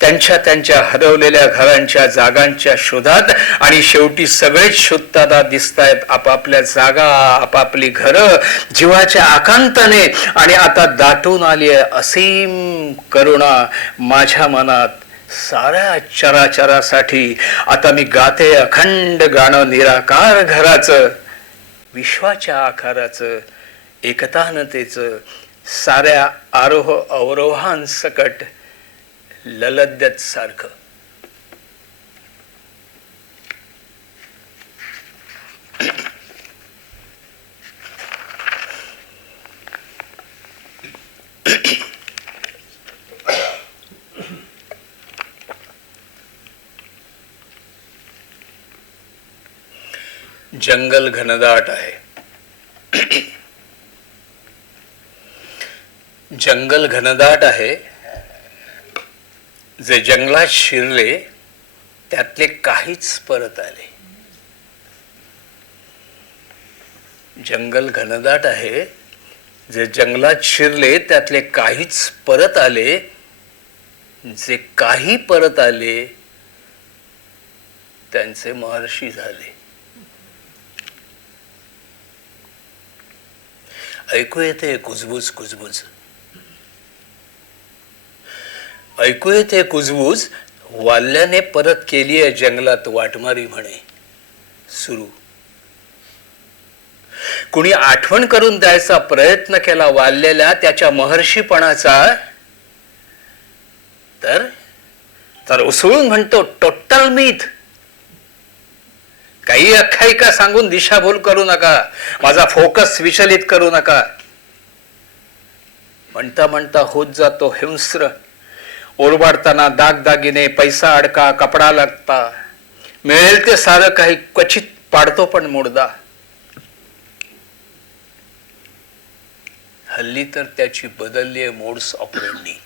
त्यांच्या त्यांच्या हरवलेल्या घरांच्या जागांच्या शोधात. आणि शेवटी सगळेच शोधताना दिसतायत आपापल्या जागा, आपापली घरं जीवाच्या आकांताने. आणि आता दाटून आली आहे असीम करुणा माझ्या मनात साऱ्या चराचरासाठी. आता मी गाते अखंड गाणं निराकार घराचं, विश्वाच्या आकाराचं, एकतानतेचं, साऱ्या आरोह अवरोहांसकट ललद्यत सारखं. जंगल घनदाट आहे. जंगल घनदाट आहे. जे जंगलात शिरले त्यातले काहीच परत आले. जंगल घनदाट आहे. जे जंगलात शिरले त्यातले काहीच परत आले. जे काही परत आले त्यांचे महर्षी झाले. ऐकू येते कुजबुज कुजबुज, ऐकू येते कुजबूज. वाल्याने परत केली आहे जंगलात वाटमारी म्हणे सुरू. कुणी आठवण करून द्यायचा प्रयत्न केला वाल्याला त्याच्या महर्षीपणाचा तर उसळून म्हणतो टोटल मीथ. काही अख्यायिका सांगून दिशाभूल करू नका, माझा फोकस विचलित करू नका. म्हणता म्हणता होत जातो हिंस्र. ओरबाडताना दागदागिने, पैसा अडका, कपडा लागता, मिळेल ते सारं काही क्वचित पाडतो पण मुडदा. हल्ली तर त्याची बदलली आहे मोड्स ऑपरेंडी.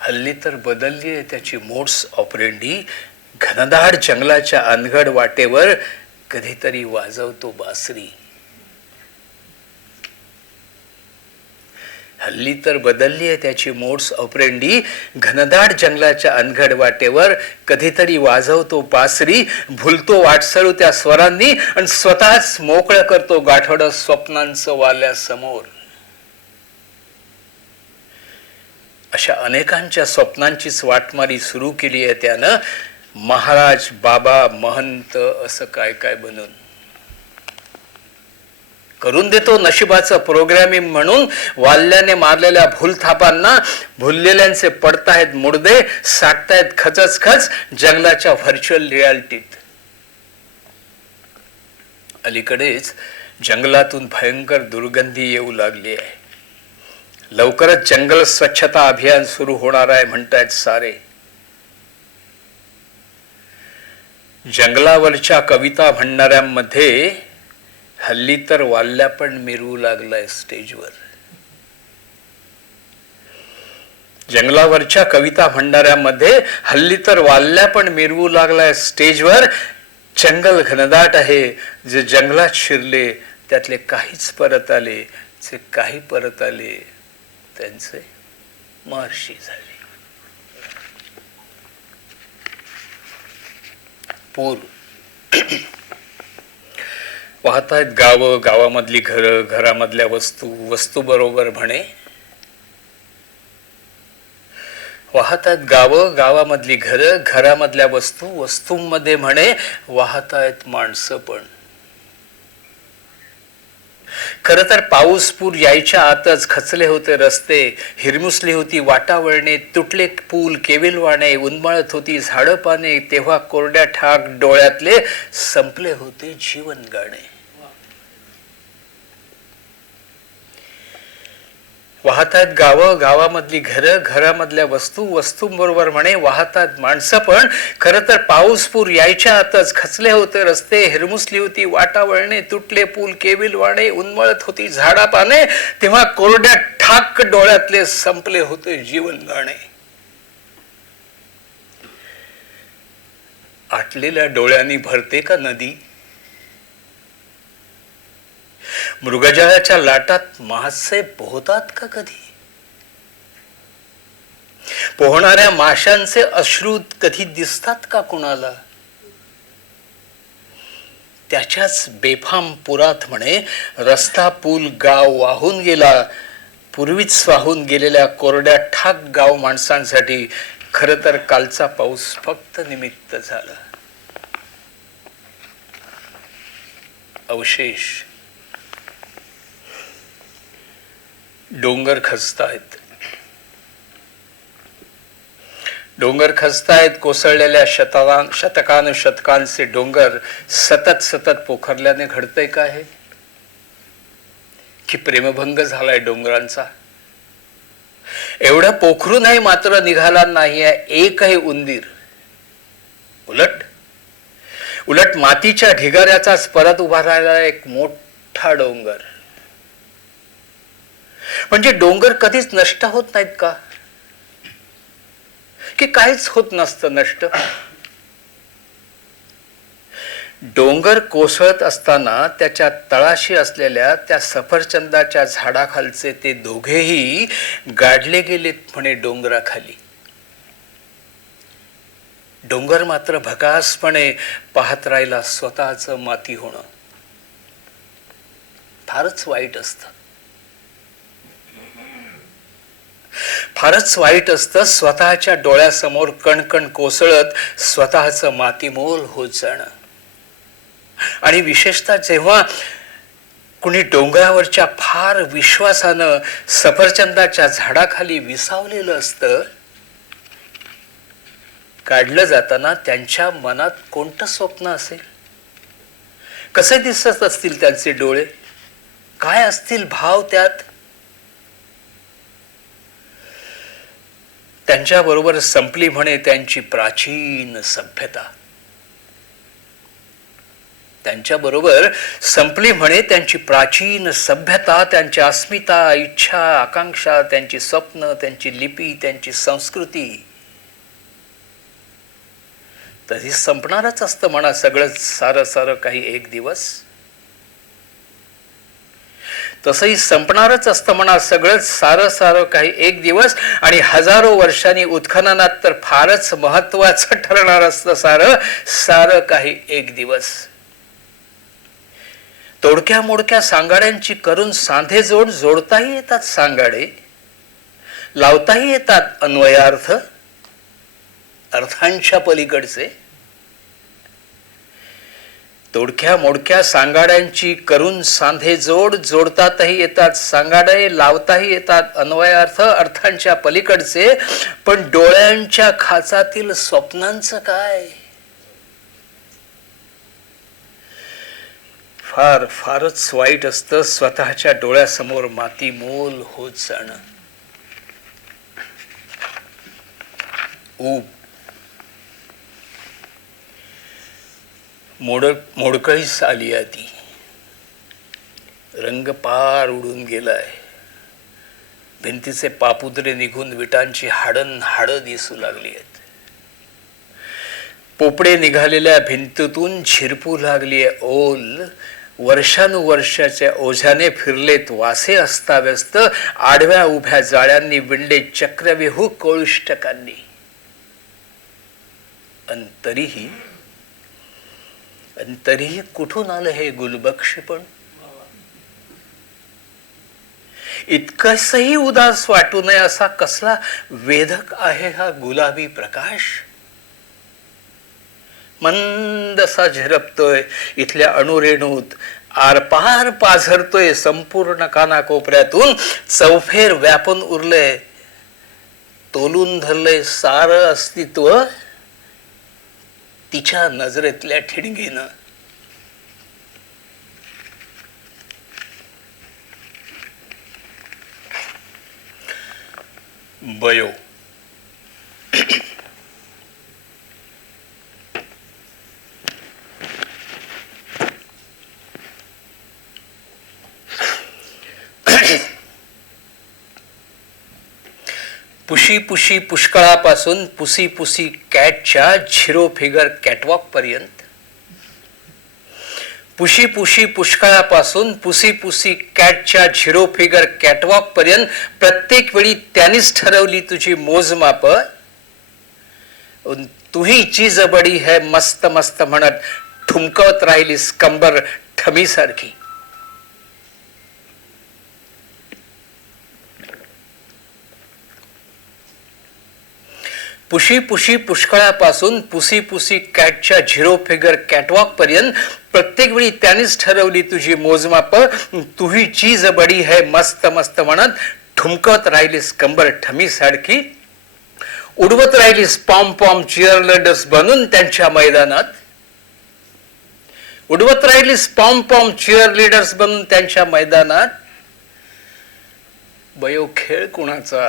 हल्ली तर बदलली आहे त्याची मोड्स ऑपरेंडी. घनदाट जंगलाच्या अनघड वाटेवर कधीतरी वाजवतो बासरी. हल्ली तर बदलली आहे त्याची मोड्स ऑपरेंडी. घनदाट जंगलाच्या अनघड वाटेवर कधीतरी वाजवतो बासरी. भुलतो वाटसळू त्या स्वरांनी आणि स्वतःच मोकळं करतो गाठोडं स्वप्नांचं वाल्यासमोर. अशा अनेकांच्या स्वप्नांचीच वाटमारी सुरू केली आहे त्यानं. महाराज, बाबा, महंत असं काय काय बनून. करून देतो नशिबाचं प्रोग्रॅमिंग म्हणून वाल्याने मारलेल्या भूलथापांना भुललेल्यांचे पडतायत मुडदे, साठतायत खचच खच जंगलाच्या व्हर्च्युअल रियालिटीत. अलीकडेच जंगलातून भयंकर दुर्गंधी येऊ लागली आहे. लवकरच जंगल स्वच्छता अभियान सुरू होणार आहे म्हणतायत सारे. जंगलावरच्या कविता म्हणणाऱ्यांमध्ये हल्ली तर वाल्या पण मिरवू लागलाय स्टेजवर. जंगलावरच्या कविता म्हणणाऱ्यांमध्ये हल्ली तर वाल्या पण मिरवू लागलाय स्टेजवर. जंगल घनदाट आहे, जे जंगलात शिरले त्यातले काहीच परत आले, जे काही परत आले त्यांचे महर्षी झाले. पूर वाहतायत गावं, गावामधली घरं, घरामधल्या वस्तू, वस्तू बरोबर म्हणे. वाहतायत गावं, गावामधली घरं, घरामधल्या वस्तू, वस्तूंमध्ये म्हणे वाहतायत माणसं पण. खर तर पाऊस पूर यायच्या आतच खचले होते रस्ते, हिरमुसली होती वाटावळणे, तुटले पूल केविलवाणे, उन्मळत होती झाडं पाने, तेव्हा कोरड्या ठाक डोळ्यातले संपले होते जीवन गाणे. वाहतायत गावं, गावामधली घरं, घरामधल्या वस्तू, वस्तूंबरोबर म्हणे वाहतात माणसं पण. खर तर पाऊस पूर यायच्या आतच खचले होते रस्ते, हिरमुसली होती वाटावळणे, तुटले पूल केविलवाणे, उन्मळत होती झाडा पाने, तेव्हा कोरड्या ठाक डोळ्यातले संपले होते जीवन गाणे. आटलेल्या डोळ्यांनी भरते का नदी? मृगजळाच्या लाटात मासे पोहतात का कधी? पोहणाऱ्या माशांचे अश्रू कधी दिसतात का कुणाला? त्याच्याच बेफाम पुरात म्हणे रस्ता पूल गाव वाहून गेला. पूर्वीच वाहून गेलेल्या कोरड्या ठाक गाव माणसांसाठी खर तर कालचा पाऊस फक्त निमित्त झाला. अवशेष डोंगर खचतायत. डोंगर खचतायत. कोसळलेल्या शतकानुशतकांचे डोंगर सतत सतत पोखरल्याने घडतंय का हे? की प्रेमभंग झालाय डोंगरांचा? एवढं पोखरूनही मात्र निघाला नाहीये एकही उंदीर. उलट मातीच्या ढिगाऱ्याचाच परत उभा राहिला एक मोठा डोंगर. म्हणजे डोंगर कधीच नष्ट होत नाहीत का? की काहीच होत नसतं नष्ट? डोंगर कोसळत असताना त्याच्या तळाशी असलेल्या त्या सफरचंदाच्या झाडाखालचे ते दोघेही गाडले गेलेत म्हणे डोंगराखाली. डोंगर मात्र भकासपणे पाहत राहिला स्वतःचं माती होणं. फारच वाईट असतं. फारच वाईट असतं स्वतःच्या डोळ्यासमोर कणकण कोसळत स्वतःचं मातीमोल होत जाणं. आणि विशेषतः जेव्हा कुणी डोंगरावरच्या फार विश्वासानं सफरचंदाच्या झाडाखाली विसावलेलं असतं, काढलं जाताना त्यांच्या मनात कोणतं स्वप्न असेल? कसे दिसत असतील त्यांचे डोळे? काय असतील भाव त्यात? त्यांच्याबरोबर संपली म्हणे त्यांची प्राचीन सभ्यता. त्यांच्याबरोबर संपली म्हणे त्यांची प्राचीन सभ्यता, त्यांची अस्मिता, इच्छा, आकांक्षा, त्यांची स्वप्न, त्यांची लिपी, त्यांची संस्कृती. तरी संपणारच असतं म्हणा सगळं सारं काही एक दिवस. तसंही संपणारच असतं म्हणा सगळं सारं काही एक दिवस. आणि हजारो वर्षांनी उत्खननात तर फारच महत्वाचं ठरणार असतं सारं काही एक दिवस. तोडक्या मोडक्या सांगाड्यांची करून सांधे जोडताही येतात सांगाडे, लावताही येतात अन्वयार्थ, अर्थांच्या पलीकडचे. तोडक्या मोडक्या सांगाड्यांची करून सांधे जोडताही येतात, सांगाडे लावताही येतात, अन्वयार्थ अर्थांच्या पलीकडचे. पण डोळ्यांच्या खाचातील स्वप्नांचं काय? फारच वाईट असतं स्वतःच्या डोळ्यासमोर माती मोल होत जाणं. मोडकळीस आली आधी, रंग पार उडून गेलाय, भिंतीचे पापुद्रे निघून विटांची हाडं दिसू लागली आहेत, पोपडे निघालेल्या भिंतीतून झिरपू लागली ओल, वर्षानुवर्षाच्या ओझ्याने फिरलेत वासे अस्ताव्यस्त, आडव्या उभ्या जाळ्यांनी विणले चक्रव्यूह कोळिष्टकांनी. तरीही कुठून आलं हे गुलबक्षपण? इतकंसही उदास वाटू नये असा कसला वेधक आहे हा गुलाबी प्रकाश. मंदसा झिरपतोय इथल्या अणुरेणूत, आरपार पाझरतोय संपूर्ण कानाकोपऱ्यातून, चौफेर व्यापून उरलंय, तोलून धरलंय सारं अस्तित्व तिच्या नजरेतल्या ठिणगीनं. बयो पुशी पुशी पुष्कळापासून पुसी पुसी कॅटच्या झिरो फिगर कॅटवॉक पर्यंत, पुशी पुशी पुष्कळापासून पुसी पुसी कॅटच्या झिरो फिगर कॅटवॉक पर्यंत प्रत्येक वेळी त्यांनीच ठरवली तुझी मोजमाप. तुही चीज बडी है मस्त मस्त म्हणत ठुमकवत राहिलीस कंबर ठमीसारखी. पुशी पुशी पुष्कळापासून पुसी पुसी कॅटच्या झिरो फिगर कॅटवॉक पर्यंत प्रत्येक वेळी त्यानेच ठरवली तुझी मोजमाप. तुही चीज बडी है मस्त मस्त म्हणत ठुमकत राहिलीस कंबर ठमी सारखी. उडवत राहिलीस पॉम पॉम चिअरलीडर्स बनून त्यांच्या मैदानात. उडवत राहिलीस पॉम पॉम चिअरलीडर्स बनून त्यांच्या मैदानात. बयो खेळ कुणाचा?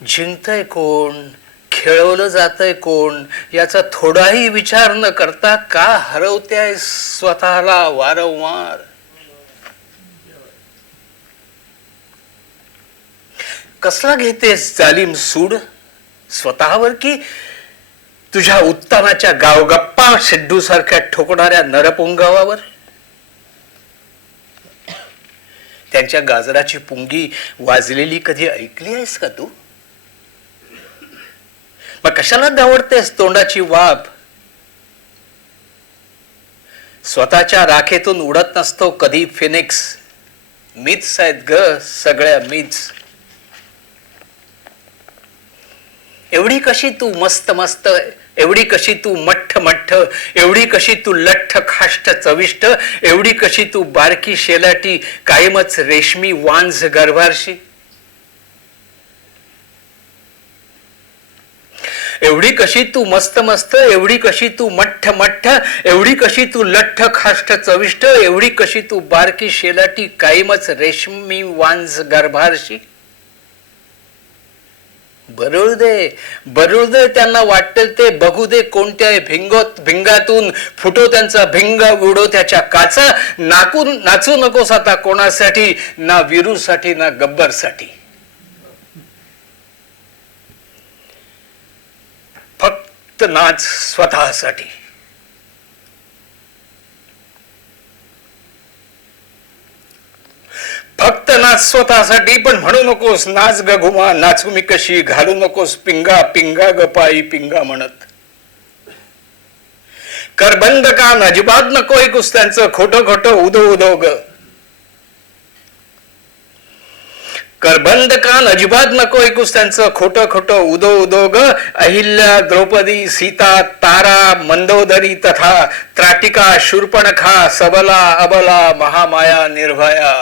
जिंकतय कोण? खेळवलं जातंय कोण? याचा थोडाही विचार न करता का हरवतेय स्वतःला वारंवार? कसला घेतेस जालिम सूड स्वतःवर की तुझ्या उत्तानाच्या गावगप्पा सिद्धू सारख्या ठोकणाऱ्या नरपुंगावावर? त्यांच्या गाजराची पुंगी वाजलेली कधी ऐकली आहेस का तू? मग कशाला धावडतेस तोंडाची वाफ? स्वतःच्या राखेतून उडत नसतो कधी फिनिक्स. मीच आहेत ग सगळ्या मीच. एवढी कशी तू मस्त मस्त, एवढी कशी तू मठ्ठ मठ्ठ, एवढी कशी तू लठ्ठ खाष्ट चविष्ट, एवढी कशी तू बारकी शेलाटी कायमच रेशमी वांझ गर्भारशी. एवढी कशी तू मस्त मस्त, एवढी कशी तू मठ्ठ मठ्ठ, एवढी कशी तू लठ्ठ खाष्ट चविष्ट, एवढी कशी तू बारकी शेलाटी कायमच रेशमी वांझ गर्भारशी. बरुळ दे त्यांना वाटेल ते, बघू दे कोणत्याही भिंगातून फुटो त्यांचा भिंगा, उडो त्याच्या काचा. नाचू नकोस आता कोणासाठी, ना वीरूसाठी ना गब्बरसाठी. फक्त नाच स्वतःसाठी. फक्त नाच स्वतःसाठी. पण म्हणू नकोस नाच ग घुमा नाचू मी कशी, घालू नकोस पिंगा पिंगा ग पायी पिंगा म्हणत. कर बंद कान, अजिबात नको ऐकूस त्यांचं खोटं खोटं उदो उदो ग. तर बंद कान, अजिबात नको ऐकूस त्यांचं खोटं खोटं उदो उदो ग. अहिल्या, द्रौपदी, सीता, तारा, मंदोदरी तथा त्राटिका, शूर्पणखा, सबला, अबला, महामाया, निर्भया.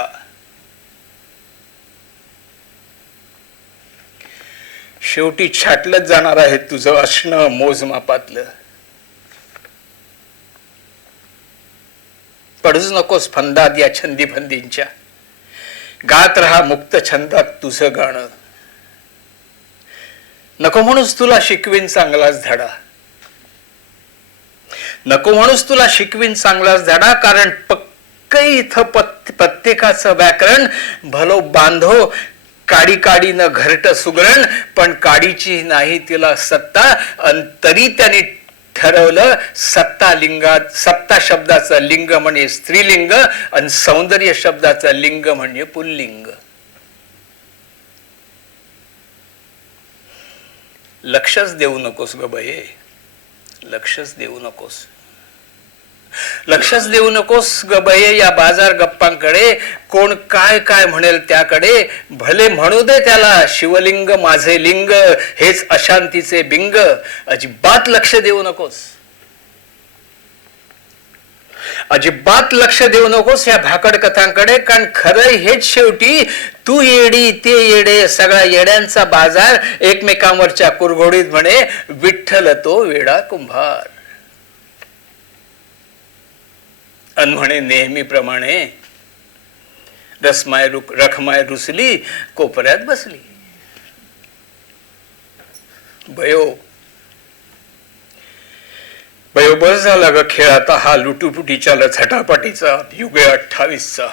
शेवटी छाटलंच जाणार आहे तुझं असणं मोजमापातलं. पडूच नकोस फंदात या छंदी फंदींच्या. गात राहा मुक्त छंदात तुझं गाणं. नको म्हणूस तुला शिकवीन चांगलाच धडा. नको म्हणूस तुला शिकवीन चांगलाच धडा. कारण पक्क इथं प्रत्येकाचं व्याकरण भलो बांधो. काडी काडी न घरट सुगरण, पण काडीची नाही तिला सत्ता. तरी त्यांनी ठरवलं सत्ता लिंगात. सत्ता शब्दाचं लिंग म्हणजे स्त्रीलिंग आणि सौंदर्य शब्दाचं लिंग म्हणजे पुल्लिंग. लक्षच देऊ नकोस ग बये, लक्षच देऊ नकोस. लक्षच देऊ नकोस ग बये या बाजार गप्पांकडे. कोण काय काय म्हणेल त्याकडे. भले म्हणू दे त्याला शिवलिंग माझे लिंग, हेच अशांतीचे बिंग. अजिबात लक्ष देऊ नकोस, अजिबात लक्ष देऊ नकोस या भाकड कथांकडे. कारण खरं हेच शेवटी तू येडी ते येडे, सगळा येड्यांचा बाजार. एकमेकांवरच्या कुरघोडीत म्हणे विठ्ठल तो वेडा कुंभार. अन म्हणे नेहमीप्रमाणे रखमाय रुसली, कोपऱ्यात बसली. बयो बयो बस झाला ग खेळ आता हा लुटुपुटीच्या झटापटीचा युगे 28चा.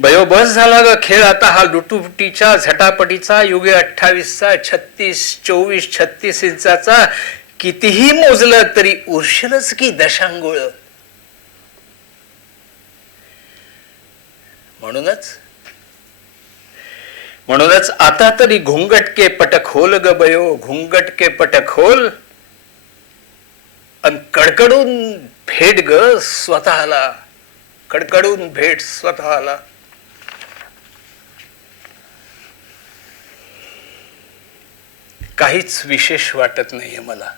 बयो बस झाला ग खेळ आता हा लुटुपुटीच्या झटापटीचा युगे 28चा. 24 36 इंचाचा कितीही मोजलं तरी उरशीलच की दशांगुळ. म्हणूनच आता तरी घुंगटके पट खोल ग बयो, घुंगटके पट खोल. अन कडकडून भेट ग स्वतःला, कडकडून भेट स्वतःला. काहीच विशेष वाटत नाहीये मला,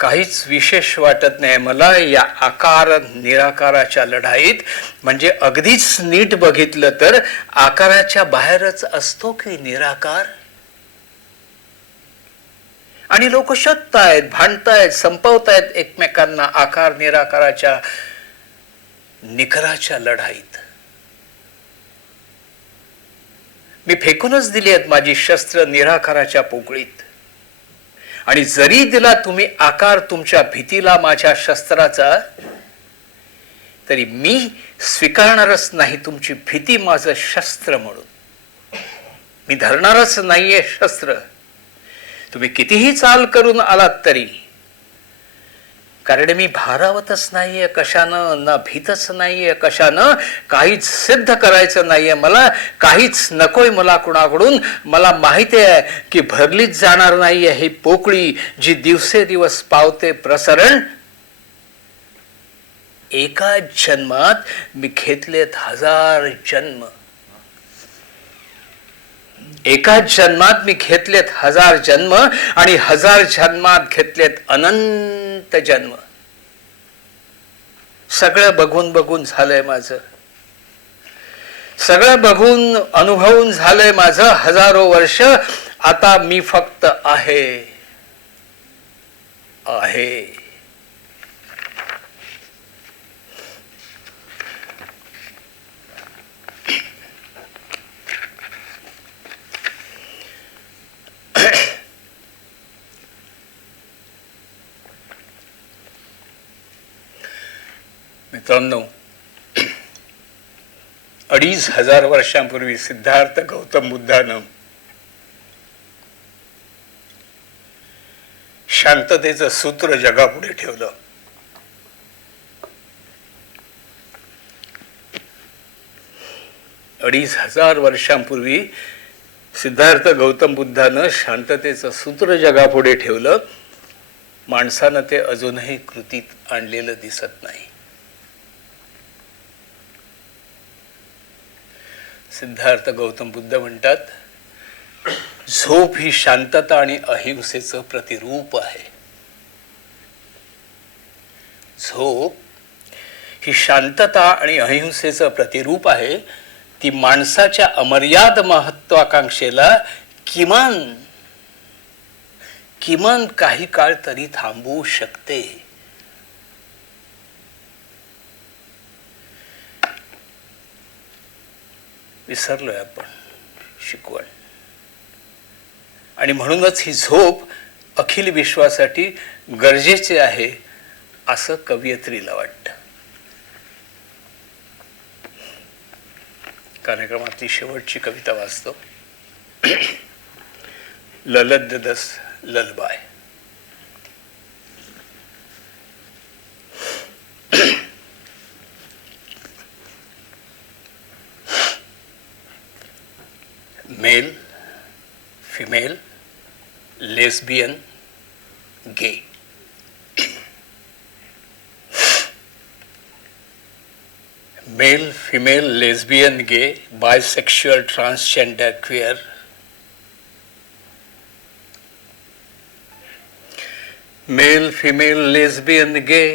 काहीच विशेष वाटत नाही मला या आकार निराकाराच्या लढाईत. म्हणजे अगदीच नीट बघितलं तर आकाराच्या बाहेरच असतो की निराकार. आणि लोक शोधतायत, भांडतायत, संपवतायत एकमेकांना आकार निराकाराच्या निकराच्या लढाईत. मी फेकूनच दिली आहेत माझी शस्त्र निराकाराच्या पोकळीत. आणि जरी दिला तुम्ही आकार तुमच्या भीतीला माझ्या शस्त्राचा, तरी मी स्वीकारणारच नाही तुमची भीती माझं शस्त्र म्हणून. मी धरणारच नाहीये शस्त्र, तुम्ही कितीही चाल करून आलात तरी. कारण मी भारावतच नाहीये कशानं, ना भीतच नाहीये कशानं. काहीच सिद्ध करायचं नाहीये मला, काहीच नकोय मला कुणाकडून. मला माहिती आहे की भरलीच जाणार नाहीये ही पोकळी जी दिवसेदिवस पावते प्रसरण. एका जन्मात मी घेतलेत 1000 जन्म, एका जन्मात मी घेतलेत 1000 जन्म. आणि 1000 जन्मात घेतलेत अनंत जन्म. सगळं बघून बघून झालंय माझं, सगळं बघून अनुभवून झालंय माझं. हजारो वर्ष आता मी फक्त आहे आहे. मित्रांनो, 2500 वर्षांपूर्वी सिद्धार्थ गौतम बुद्धानं शांततेचं सूत्र जगापुढे ठेवलं. अडीच हजार वर्षांपूर्वी सिद्धार्थ गौतम बुद्धानं शांततेचं सूत्र जगापुढे ठेवलं. माणसानं ते अजूनही कृतीत आणलेलं दिसत नाही. सिद्धार्थ गौतम बुद्ध म्हणतात, झोप ही शांतता आणि अहिंसेचं प्रतिरूप आहे. झोप ही शांतता आणि अहिंसेचं प्रतिरूप आहे. ती माणसाच्या अमर्याद महत्वाकांक्षेला किमान काही काळ तरी थांबवू शकते. विसरलोय आपण शिकवण. आणि म्हणूनच ही झोप अखिल विश्वासाठी गरजेचे आहे असं कवयित्रीला वाटतं. कार्यक्रमातली शेवटची कविता वाचतो. ललद्दस ललबाय. मेल, फिमेल, लेस्बियन, गे. Male, female, lesbian, gay, bisexual, transgender, queer. Male, female, lesbian, gay,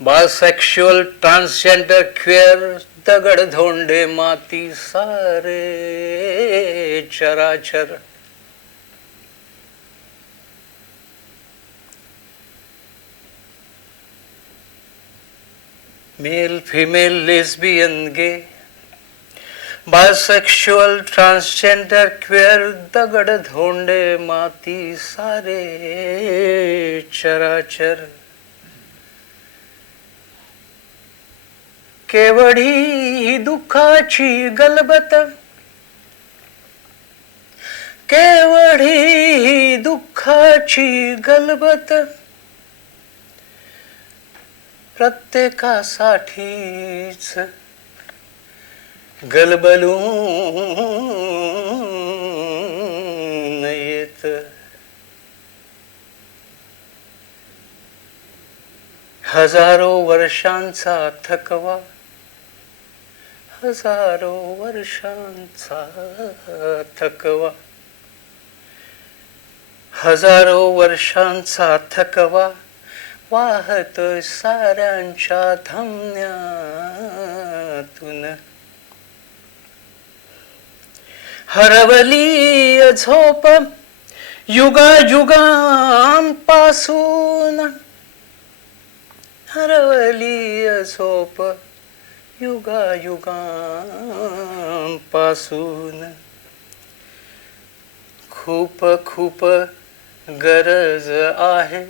bisexual, transgender, queer. दगड धोंडे माती सारे चराचर. Male, female, lesbian, gay, bisexual, transgender, queer. दगड धोंडे माती सारे चराचर. केवढी दुःखाची गलबत, केवढी दुःखाची गलबत, प्रत्येकासाठीच गलबलून येत. हजारो वर्षांचा थकवा, हजारो वर्षांचा थकवा, हजारो वर्षांचा थकवा वाहतोय साऱ्यांच्या धमन्यातून. हरवली झोप युगायुगांपासून, हरवली झोप युगायुगांपासून. खूप खूप गरज आहे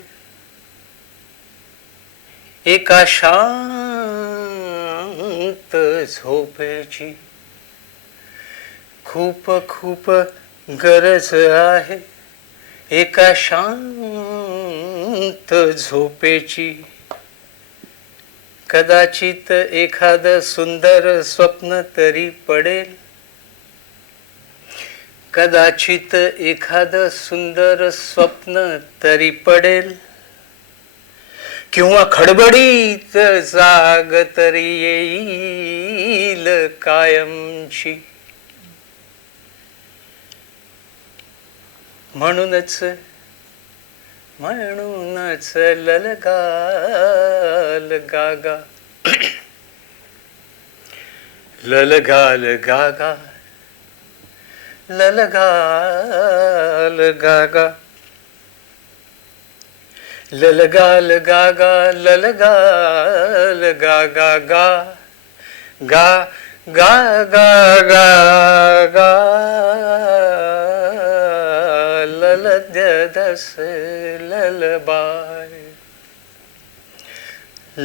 एका शांत झोपेची. खूप खूप गरज आहे एका शांत झोपेची. कदाचित एखाद सुंदर स्वप्न तरी पडेल, कदाचित एखाद सुंदर स्वप्न तरी पडेल. किंवा खडबडीत जाग तरी येईल कायमची. म्हणूनच ललगाल गागा, ललगाल गागा, ललगाल गागा, ललगाल गागा, ललगाल गागा गा गा गा गा गा गा. ललद्दस ललबाय,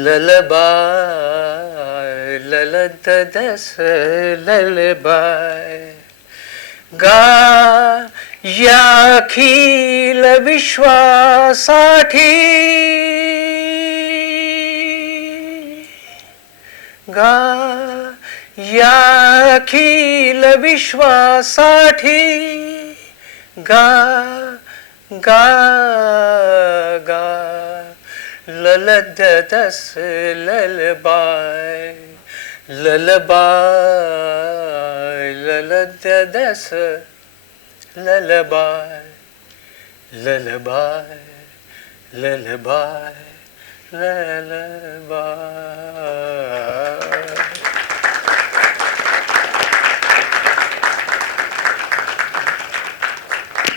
ललबाय, ललद्दस ललबाय. गा या अखिल विश्वासाठी, गा या अखिल विश्वासाठी. गा गा गा ललद्दस lullaby, lullaby, that's a lullaby, lullaby, lullaby, lullaby.